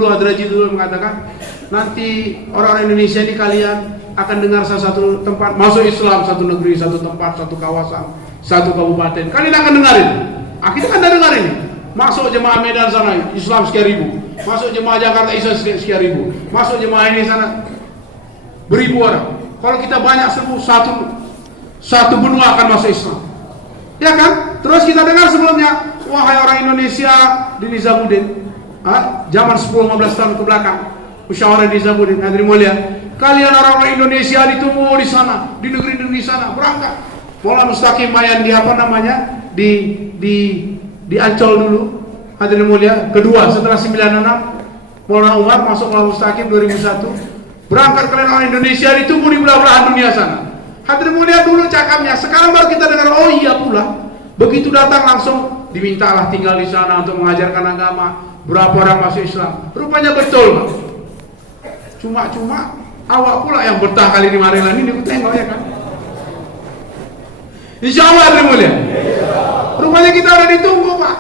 nanti orang-orang Indonesia ini kalian akan dengar salah satu tempat masuk Islam, satu negeri, satu tempat, satu kawasan, satu kabupaten. Kalian akan dengarin. Kita kan dengar ini. Masuk jemaah Medan sana Islam sekian ribu. Masuk jemaah Jakarta Islam sekian ribu. Masuk jemaah ini sana beribu orang. Kalau kita banyak satu benua akan masuk Islam. Ya kan? Terus kita dengar sebelumnya, wahai orang Indonesia di Nizamuddin, zaman 10-15 tahun ke belakang, musyawarah Nizamuddin, hadirin mulia, kalian orang-orang Indonesia ditunggu di sana, di negeri-negeri sana, berangkat. Maulana Mustaqim Bayan di Ancol dulu, hadirin mulia, kedua setelah 96, Maulana Umar masuk Maulana Mustaqim 2001, berangkat kalian orang Indonesia ditunggu di belah-belahan dunia sana. Hadirin mulia dulu cakapnya, sekarang baru kita dengar, oh iya pula. Begitu datang langsung dimintalah tinggal di sana untuk mengajarkan agama. Berapa orang masuk Islam? Rupanya betul, Pak. Cuma awak pula yang betah kali di Maryland ini, tengok ya kan? Insya Allah hadirin mulia. Rupanya kita udah ditunggu, Pak.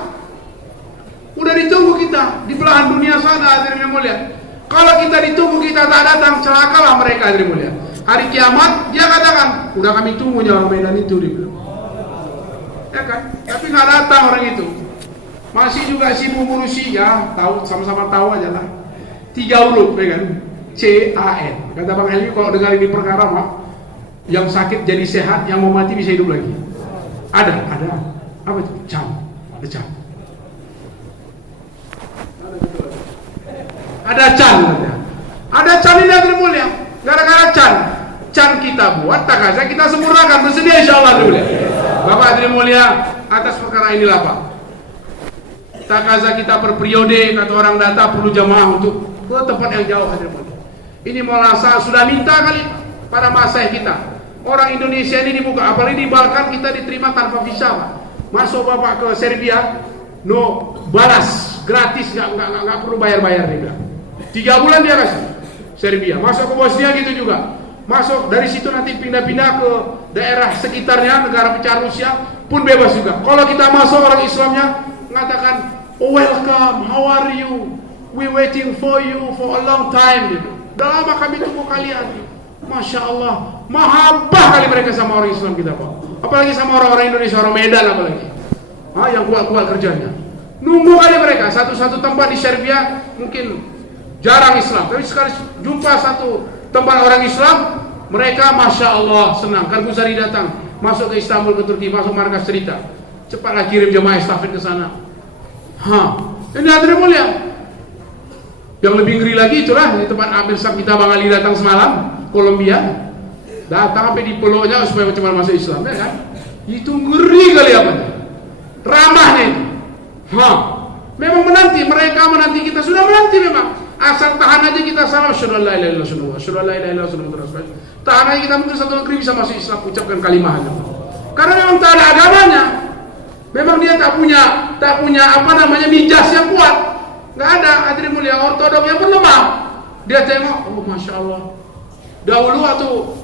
Udah ditunggu kita di belahan dunia sana hadirin mulia. Kalau kita ditunggu kita tak datang, celakalah mereka hadirin mulia. Hari kiamat dia katakan, udah kami tunggu orang Medan itu dia bilang. Ya kan? Tapi nggak datang orang itu. Masih juga sibuk ngurusi ya, tahu sama-sama tahu aja lah. 3 huruf ya kan? CAN. Kata Bang Helmi kalau dengar ini perkara mah, yang sakit jadi sehat, yang mau mati bisa hidup lagi. Ada. Apa itu? Can. Ada can katanya. Ada can ini yang mulia. Gara-gara can kita buat, takaza kita sempurnakan, bersedia insyaallah dulu. Bapak hadirin mulia, atas perkara inilah Pak. Takaza kita per periode, kata orang data perlu jamaah untuk ke tempat yang jauh hadirin mulia. Ini Maulana sudah minta kali pada masa kita. Orang Indonesia ini dibuka, apalagi di Balkan kita diterima tanpa visa Pak. Masuk Bapak ke Serbia, no balas, gratis, nggak perlu bayar-bayar dia bilang. 3 bulan dia kasih. Serbia, masuk ke Bosnia gitu juga. Masuk dari situ nanti pindah-pindah ke daerah sekitarnya, negara pecahan Rusia pun bebas juga. Kalau kita masuk orang Islamnya mengatakan, oh, welcome, how are you? We waiting for you for a long time. Gitu. Udah lama kami tunggu kalian. Masya Allah, mahabbah kali mereka sama orang Islam kita Pak. Apalagi sama orang-orang Indonesia, orang Medan apalagi. Yang kuat-kuat kerjanya. Nunggu kali mereka, satu-satu tempat di Serbia mungkin jarang Islam, tapi sekali jumpa satu tempat orang Islam, mereka Masya Allah senang. Karguzari datang, masuk ke Istanbul, ke Turki, masuk markas cerita, cepatlah kirim jemaah estafet ke sana. Ini hadirin mulia. Yang lebih ngeri lagi itulah di tempat Amir Sab kita Bang Ali datang semalam, Kolombia, datang sampai di peloknya supaya macam mana masuk Islam, ya kan? Itu ngeri kali apa? Ramahnya itu. Memang mereka menanti kita, sudah menanti memang. Asal tahan aja kita salam, asyhadu an la ilaha illallah, asyhadu an la ilaha illallah. Tahan aja kita mungkin satu negeri bisa masuk Islam, ucapkan kalimatnya. Karena memang tak ada agamanya. Memang dia tak punya apa namanya mijas yang kuat. Enggak ada hadirin mulia, ortodok yang berlemah. Dia tengok, oh Masya Allah. Dahulu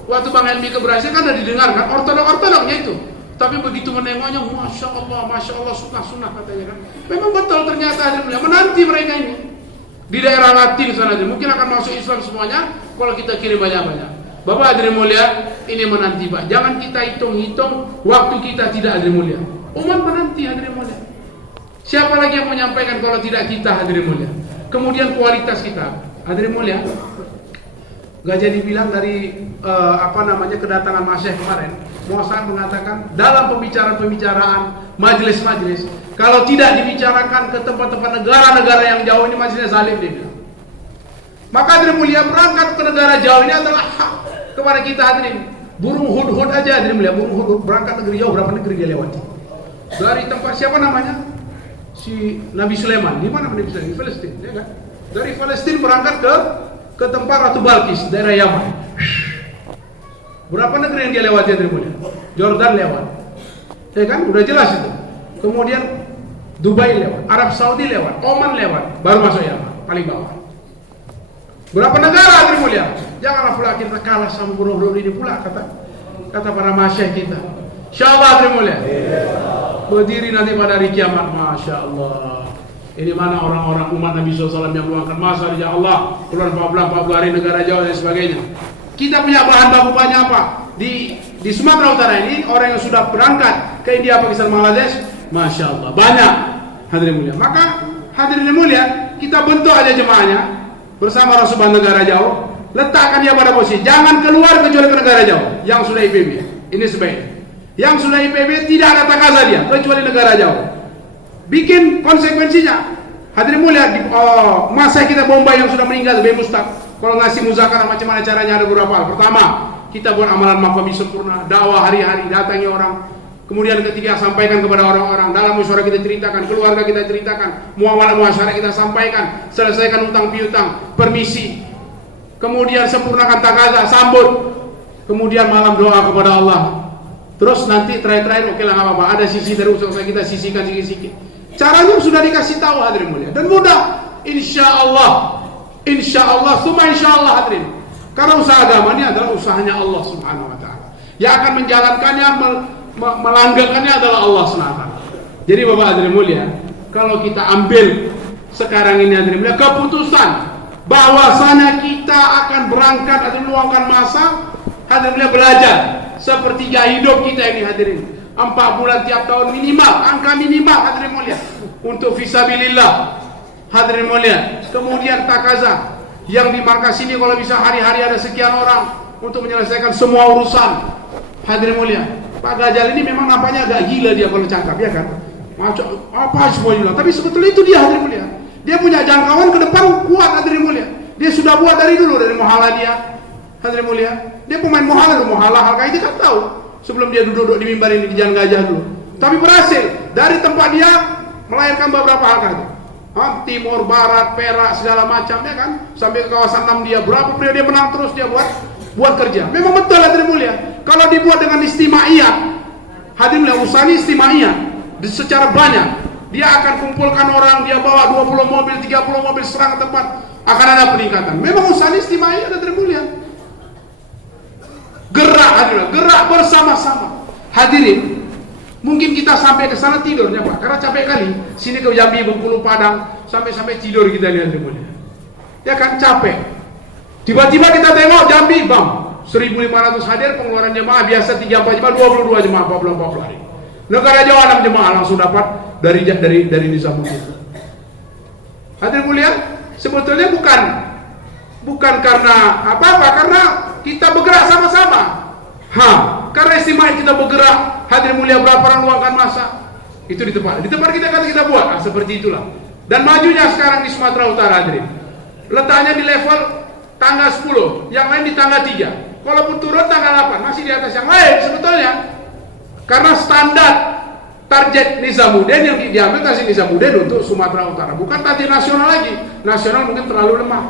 waktu Bang Helmi ke Brazil kan ada didengarkan ortodoknya itu. Tapi begitu menengoknya, Masya Allah, sunnah katanya kan. Memang betul ternyata hadirin mulia, menanti mereka ini. Di daerah Latin sana mungkin akan masuk Islam semuanya kalau kita kirim banyak-banyak. Bapak hadirin mulia, ini menanti Pak. Jangan kita hitung-hitung waktu kita tidak hadirin mulia. Umat menanti hadirin mulia. Siapa lagi yang menyampaikan kalau tidak kita hadirin mulia? Kemudian kualitas kita hadirin mulia. Gak jadi bilang dari kedatangan Masyayikh kemarin. Muhammad mengatakan dalam pembicaraan majelis-majelis, kalau tidak dibicarakan ke tempat-tempat negara-negara yang jauh ini majelisnya zalim dia bilang. Maka hadirin mulia, berangkat ke negara jauh ini adalah hak kepada kita hadirin. Burung hudhud aja hadirin mulia, burung hudhud berangkat negeri jauh, berapa negeri dia lewati. Dari tempat siapa namanya? Si Nabi Sulaiman. Di mana Nabi Sulaiman? Di Palestina, ya kan? Dari Palestina berangkat ke tempat Ratu Balkis, daerah Yaman. Berapa negeri yang dia lewati hadirin mulia? Jordan lewat. Ya kan? Udah jelas itu. Kemudian Dubai lewat, Arab Saudi lewat, Oman lewat, baru masuk Yaman, paling bawah. Berapa negara hadirin mulia? Janganlah pula kita kalah sama burung-burung ini pula, kata para masyayikh kita. Insyaallah hadirin mulia. Berdiri nanti pada hari kiamat, Masya Allah. Ini mana orang-orang umat Nabi SAW yang meluangkan masa di jalan Allah, keluar 40 hari negara jauh dan sebagainya. Kita punya bahan baku banyak apa? Di Sumatera Utara ini orang yang sudah berangkat ke India, Pakistan, Bangladesh, Masya Allah banyak hadirin mulia. Maka hadirin mulia, kita bentuk aja jemaahnya bersama Rasulullah negara jauh, letakkan dia pada posisi jangan keluar kecuali ke negara jauh yang sudah IPB. Ini sebaiknya. Yang sudah IPB tidak ada takaza dia kecuali negara jauh. Bikin konsekuensinya. Hadirin mulia, masa kita Bombay yang sudah meninggal lebih mustaq. Kalau ngasih muzakarah macam mana caranya ada beberapa hal. Pertama, kita buat amalan mafami sempurna, dakwah hari-hari, datangi orang. Kemudian ketiga, sampaikan kepada orang-orang. Dalam musyawarah kita ceritakan, keluarga kita ceritakan, muamalah muasyarah kita sampaikan, selesaikan utang piutang, permisi. Kemudian sempurnakan takaza, sambut. Kemudian malam doa kepada Allah. Terus nanti terakhir oke lah nggak apa-apa. Ada sisi dari usaha kita sisihkan sedikit. Caranya sudah dikasih tahu hadirin mulia dan mudah. Insya Allah, semua insya Allah hadirin. Karena usaha agama ini adalah usahanya Allah Subhanahu Wa Taala. Yang akan menjalankannya, melanggarkannya adalah Allah Subhanahu Wa Taala. Jadi bapak hadirin mulia, kalau kita ambil sekarang ini hadirin mulia keputusan bahwasanya kita akan berangkat atau meluangkan masa hadirin mulia belajar sepertiga hidup kita ini hadirin 4 bulan tiap tahun minimal, angka minimal hadirin mulia untuk fisabilillah hadirin mulia. Kemudian takaza yang di markas ini kalau bisa hari-hari ada sekian orang untuk menyelesaikan semua urusan hadirin mulia. Pak Gajal ini memang nampaknya agak gila dia kalau cakap, ya kan? Macam apa semua bilang, tapi sebetulnya itu dia hadirin mulia. Dia punya jangkauan ke depan kuat hadirin mulia. Dia sudah buat dari dulu, dari muhala dia hadirin mulia. Dia pemain muhala dulu, muhala halka itu kan tahu sebelum dia duduk di mimbar ini di Jalan Gajah dulu. Tapi berhasil dari tempat dia melahirkan beberapa halka itu. Timur, Barat, Perak, segala macam ya kan, sampai ke kawasan 6 dia berapa periode dia menang terus dia buat kerja. Memang betul hadirin mulia. Kalau dibuat dengan istimaiyah, hadirin mulia, usaha ini istimaiyah secara banyak. Dia akan kumpulkan orang, dia bawa 20 mobil, 30 mobil serang ke tempat, akan ada peningkatan. Memang usaha ini istimaiyah hadirin mulia. Gerak hadirin, gerak bersama-sama. Hadirin, mungkin kita sampai ke sana tidurnya Pak, karena capek kali. Sini ke Jambi, Bengkulu, Padang, sampai tidur kita lihat semuanya. Ya kan capek. Tiba-tiba kita tengok Jambi, bang, 1.500 hadir, pengeluaran jemaah biasa 3-4 jemaah, 22 jemaah 40 hari. Negara Jawa 6 jemaah langsung dapat dari Nizamuddin. Hadirin mulia, sebetulnya bukan karena apa-apa, karena kita bergerak sama-sama. Karena istimewa kita bergerak, hadirin mulia, berapa orang luangkan masa? Itu di tempat kita buat, seperti itulah. Dan majunya sekarang di Sumatera Utara hadirin. Letaknya di level tangga 10, yang lain di tangga 3. Kalaupun turun tangga 8, masih di atas yang lain sebetulnya. Karena standar target Nizamuddin yang diambil kasih Nizamuddin untuk Sumatera Utara, bukan target nasional lagi. Nasional mungkin terlalu lemah.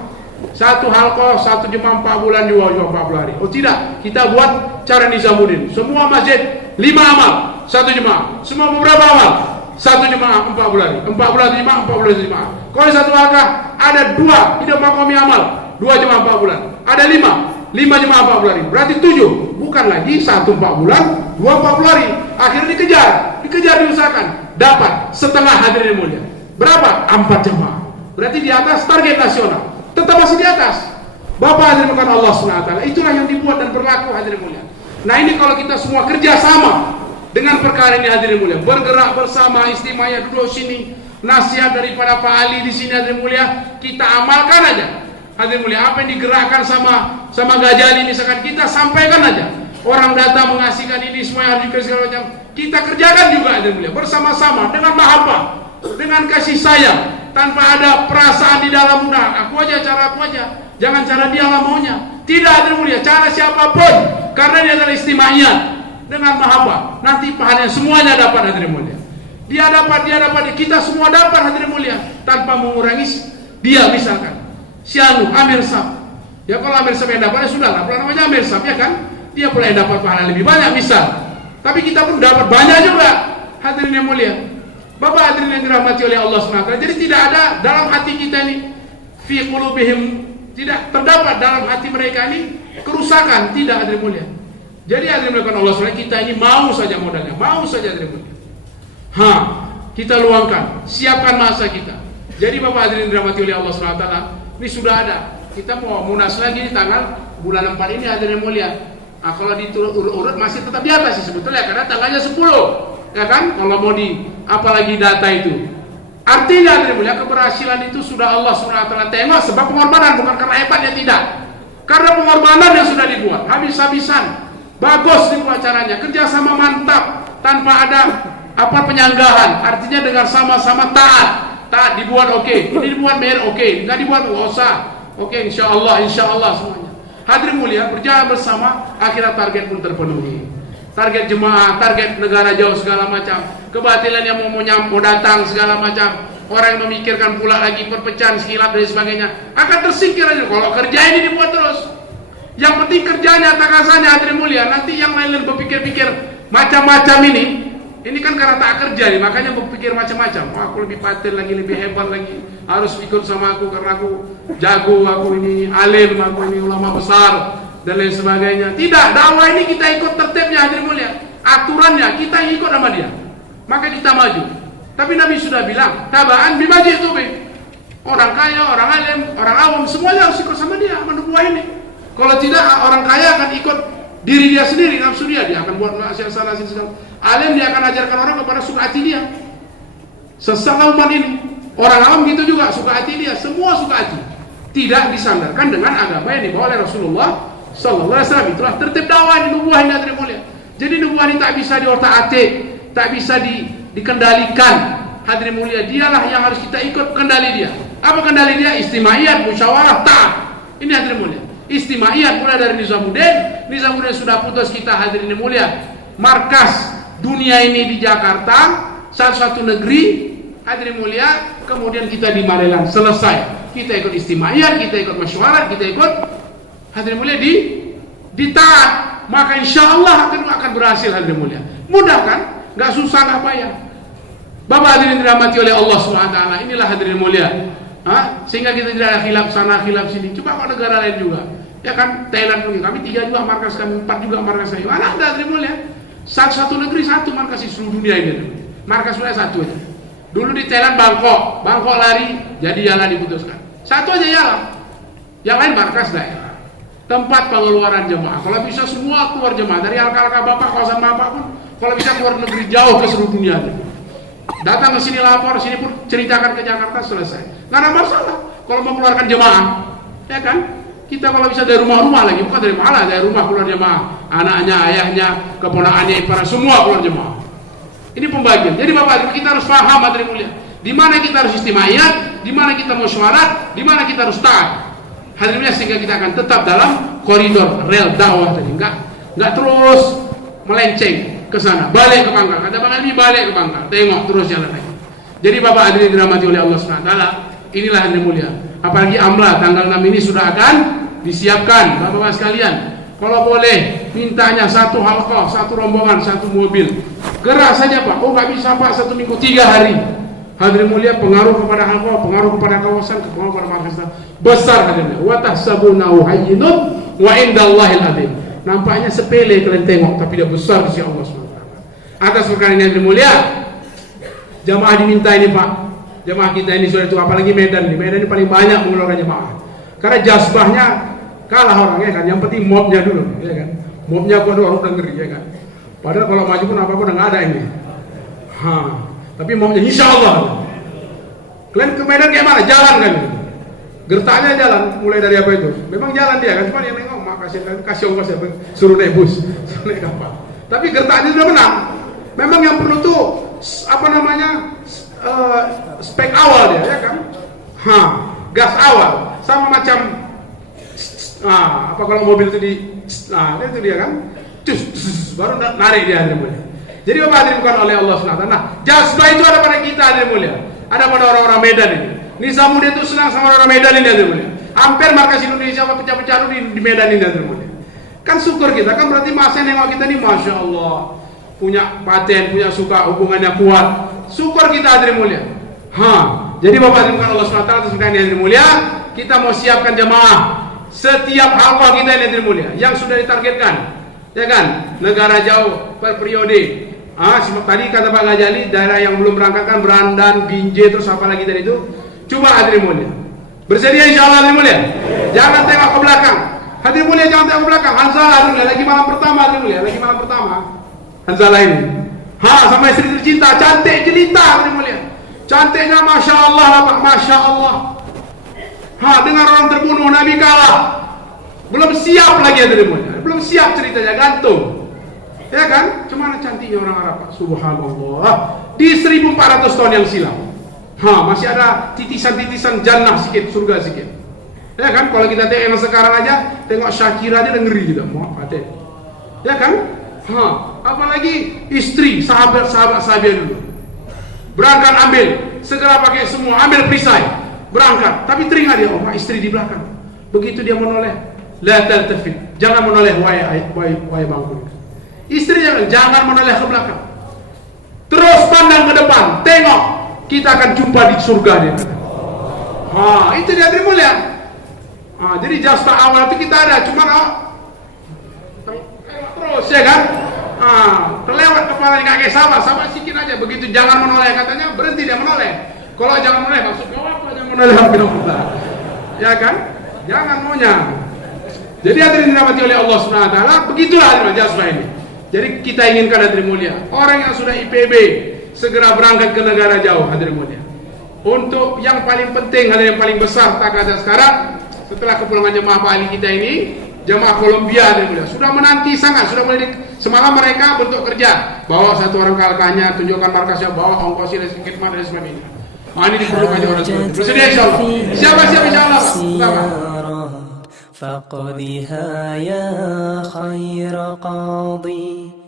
Satu halqah, 1 jemaah 4 bulan juga 40 hari. Oh tidak, kita buat cara Nizamuddin. Semua masjid 5 amal, 1 jemaah. Semua beberapa amal, 1 jemaah 4 bulan. 4 bulan jemaah, 4 bulan jemaah. Kalau satu halqah ada 2 hidup makomi amal, 2 jemaah 4 bulan. Ada 5 jemaah 40 hari. Berarti 7. Bukan lagi 1 4 bulan, 2 40 hari. Akhirnya dikejar diusahakan. Dapat setengah hadirin mulia. Berapa? 4 jemaah. Berarti di atas target nasional. Tetap masih di atas. Bapak hadirin bukan Allah SWT. Itulah yang dibuat dan berlaku hadirin mulia. Nah ini kalau kita semua kerja sama dengan perkara ini hadirin mulia, bergerak bersama, istimewa duduk sini, nasihat daripada Pak Ali di sini hadirin mulia, kita amalkan aja. Hadirin mulia, apa yang digerakkan sama Gajali misalkan kita sampaikan aja. Orang datang mengasihkan ini semua yang harus segala macam, kita kerjakan juga hadirin mulia, bersama-sama dengan mahabbah, dengan kasih sayang, tanpa ada perasaan di dalam. Aku aja, cara aku aja. Jangan cara dia lah maunya. Tidak hadirin mulia, cara siapapun, karena dia adalah istimaiyat dengan mahabbah. Nanti pahalanya semuanya dapat hadirin mulia. Dia dapat, kita semua dapat hadirin mulia, tanpa mengurangi dia. Misalkan si Amir Sab, ya kalau Amir Sab yang dapat ya sudah lah, kalau namanya Amir Sab ya kan, dia pula yang dapat pahala lebih banyak misal. Tapi kita pun dapat banyak juga hadirin yang mulia. Bapak hadirin yang dirahmati oleh Allah SWT. Jadi tidak ada dalam hati kita ini fi qulubihim, tidak terdapat dalam hati mereka ini kerusakan, tidak hadirin mulia. Jadi hadirin melakukan Allah SWT, kita ini mau saja modalnya, mau saja hadirin mulia. Kita luangkan, siapkan masa kita. Jadi Bapak hadirin dirahmati oleh Allah SWT, ini sudah ada. Kita mau munas lagi di tanggal bulan 4 ini hadirin mulia. Kalau diurut masih tetap di atas sih sebetulnya, karena tanggalnya 10, ya kan? Kalau mau apalagi data itu. Artinya hadirin mulia, keberhasilan itu sudah Allah SWT tengok sebab pengorbanan, bukan karena hebatnya, tidak. Karena pengorbanan yang sudah dibuat habis-habisan, bagus dibuat caranya, kerjasama mantap, tanpa ada penyanggahan. Artinya dengan sama-sama taat dibuat oke. Ini dibuat mer oke, nggak dibuat nggak usah. Oke, insya Allah semuanya. Hadirin mulia, berjalan bersama, akhirnya target pun terpenuhi. Target jemaah, target negara jauh segala macam, kebatilan yang mau datang segala macam, orang yang memikirkan pula lagi perpecahan, khilaf dan sebagainya akan tersingkir aja kalau kerja ini dibuat terus. Yang penting kerjanya, takasannya hadirin mulia. Nanti yang lain berpikir-pikir macam-macam ini kan karena tak kerja nih, makanya berpikir macam-macam. Aku lebih paten lagi, lebih hebat lagi, harus ikut sama aku karena aku jago, aku ini alim, aku ini ulama besar dan lain sebagainya. Tidak, dakwah ini kita ikut tertibnya hadirin mulia, aturannya kita ikut sama dia, maka kita maju. Tapi Nabi sudah bilang, tabaan bimaji itu orang kaya, orang alim, orang awam, semuanya harus ikut sama dia, sama nubuah ini. Kalau tidak, orang kaya akan ikut diri dia sendiri, nafsu dia akan buat maksiat sana sini. Alim dia akan ajarkan orang kepada suka hati dia. Sesama umat ini, orang awam gitu juga, suka hati dia, semua suka hati. Tidak disandarkan dengan agama yang dibawa oleh Rasulullah Sallallahu Alaihi Wasallam. Itulah tertib dakwah di nubuah ini hadirin mulia. Jadi nubuah ini tak bisa diotak-atik, tak bisa dikendalikan hadirin mulia. Dialah yang harus kita ikut kendali dia. Apa kendali dia? Istimaiyat, musyawarah, taat. Ini hadirin mulia. Istimaiyat mulai dari Nizamuddin sudah putus, kita hadirin mulia. Markas dunia ini di Jakarta, satu-satu negeri hadirin mulia, kemudian kita di Maryland, selesai. Kita ikut istimaiyat, kita ikut masyarakat, kita ikut hadirin mulia di taat, maka insya Allah akan berhasil hadirin mulia. Mudah kan? Gak susah, gak payah. Bapak hadirin dirahmati oleh Allah SWT, inilah hadirin mulia. Sehingga kita tidak ada khilaf sana, khilaf sini. Coba kalau negara lain juga, ya kan, Thailand punya, kami 3 juga markas, kami 4 juga markas kami. Mana ada hadirin mulia? Satu negeri satu markas di seluruh dunia ini. Markas sudah satu aja. Dulu di Thailand Bangkok lari, jadi jalan diputuskan. Satu aja jalan. Yang lain markas daerah. Tempat pengeluaran jemaah. Kalau bisa semua keluar jemaah dari Alka-Alka Bapak, kawasan Bapak pun, kalau bisa keluar negeri jauh ke seluruh dunia. Datang ke sini lapor, sini pun ceritakan ke Jakarta, selesai. Nggak ada masalah. Kalau mau mengeluarkan jemaah, ya kan? Kita kalau bisa dari rumah-rumah lagi, bukan dari mana, dari rumah keluar jemaah. Anaknya, ayahnya, keponakannya, para semua keluar jemaah. Ini pembagian. Jadi Bapak, kita harus paham hadirin mulia. Di mana kita harus istimaiyat, di mana kita musyawarah, di mana kita harus taat. Hadirin mulia, sehingga kita akan tetap dalam koridor rel dakwah tadi. Enggak terus melenceng ke sana, balik ke pangkal. Kata Bang Almi, balik ke pangkal. Tengok terus jalan lagi. Jadi Bapak hadirin dirahmati oleh Allah SWT, inilah hadirin mulia. Apalagi AMLA tanggal 6 ini sudah akan disiapkan, Bapak-bapak sekalian. Kalau boleh, mintanya satu halqah, satu rombongan, satu mobil. Gerak saja Pak. Oh nggak bisa Pak, 1 minggu 3 hari. Hadirin mulia, pengaruh kepada halqah, pengaruh kepada kawasan, pengaruh kepada markas besar hadirin. Wa tahsabunahu hayyinun wa indallahil azim. Nampaknya sepele kalian tengok, tapi dia besar di sisi Allah SWT. Atas perkara ini hadirin mulia, jamaah diminta ini Pak. Jamaah kita ini sudah itu, apalagi Medan. Di Medan ini paling banyak mengeluarkan jamaah. Karena jazbahnya kalah orangnya kan, yang penting mobnya dulu, ya kan? Mobnya pun orang negeri, ya kan? Padahal kalau maju pun apa pun nggak ada ini. Tapi mobnya insya Allah. Kalian ke Medan kayak mana? Jalan kan? Gertaknya jalan, mulai dari apa itu? Memang jalan dia kan, cuma dia nengok, kasih ongkos ya, suruh naik bus, suruh naik kapal. Tapi gertaknya sudah menang. Memang yang perlu tuh apa namanya? Spek awal dia, ya kan? Gas awal, sama macam Apa kalau mobil itu itu dia kan, baru narik dia hadirin mulia. Jadi Bapak hadirin bukan oleh Allah SWT. Nah, jazbah itu ada pada kita hadirin mulia, ada pada orang-orang Medan ini. Nizamuddin itu senang sama orang Medan ini hadirin mulia. Hampir markas Indonesia pecah-pecah di Medan ini hadirin mulia. Kan syukur kita, kan berarti masa nengok kita ini Masya Allah, punya paten, punya suka, hubungannya kuat. Syukur kita hadirin mulia. Jadi Bapak hadirin bukan Allah SWT atas undangan hadirin mulia, kita mau siapkan jemaah setiap halqah kita ini hadirin mulia yang sudah ditargetkan, ya kan, negara jauh per periode. Tadi kata Pak Ghazali, daerah yang belum berangkatkan Brandan, Binjai, terus apa lagi tadi itu. Coba hadirin mulia, bersedia insya Allah hadirin mulia. Jangan tengok ke belakang hadirin mulia, jangan tengok ke belakang. Hanzalah hadirin mulia, lagi malam pertama hadirin mulia, lagi malam pertama Hanzalah ini. Sama istri tercinta, cantik jelita hadirin mulia. Cantiknya Masya Allah lah Pak, Masya Allah. Dengar orang terbunuh, Nabi kalah. Belum siap lagi hadirin mulia, belum siap ceritanya, gantung. Ya kan? Cuma cantiknya orang Arab Pak, subhanallah. Di 1400 tahun yang silam. Masih ada titisan-titisan jannah sikit, surga sikit. Ya kan? Kalau kita tengok yang sekarang aja, tengok Shakira aja ngeri kita. Ya kan? Apalagi istri, sahabat dulu. Berangkat ambil, segera pakai semua, ambil perisai, berangkat. Tapi teringat dia, istri di belakang. Begitu dia menoleh, la taltafit, jangan menoleh wahai bangku. Istri jangan menoleh ke belakang. Terus pandang ke depan, tengok, kita akan jumpa di surga dia. Itu dia hadirin mulia. Jadi jazbah awal itu kita ada, cuma terus ya kan? Terlewat kepala nggak kayak sama sikit aja. Begitu jangan menoleh katanya, berhenti dia menoleh. Kalau jangan menoleh, maksudnya apa? Jangan menoleh alhamdulillah. Ya kan? Jangan maunya. Jadi hadirin dirahmati oleh Allah SWT, begitulah hadirin jazbah ini. Jadi kita inginkan hadirin mulia, orang yang sudah IPB segera berangkat ke negara jauh hadirin mulia. Untuk yang paling penting, hadirin yang paling besar tak ada sekarang, setelah kepulangan jemaah Pak Ali kita ini, jemaah Kolombia hadirin mulia, sudah menanti sangat, sudah mulai semalam mereka bentuk kerja, bawa satu orang kalkanya, tunjukkan markasnya, bawa ongkos dan khidmat dan sebagainya. Ini diperlukan orang seperti itu. Bersedia insyaallah. Siapa-siapa insyaallah. Pertama. فقدها يا خير قاضي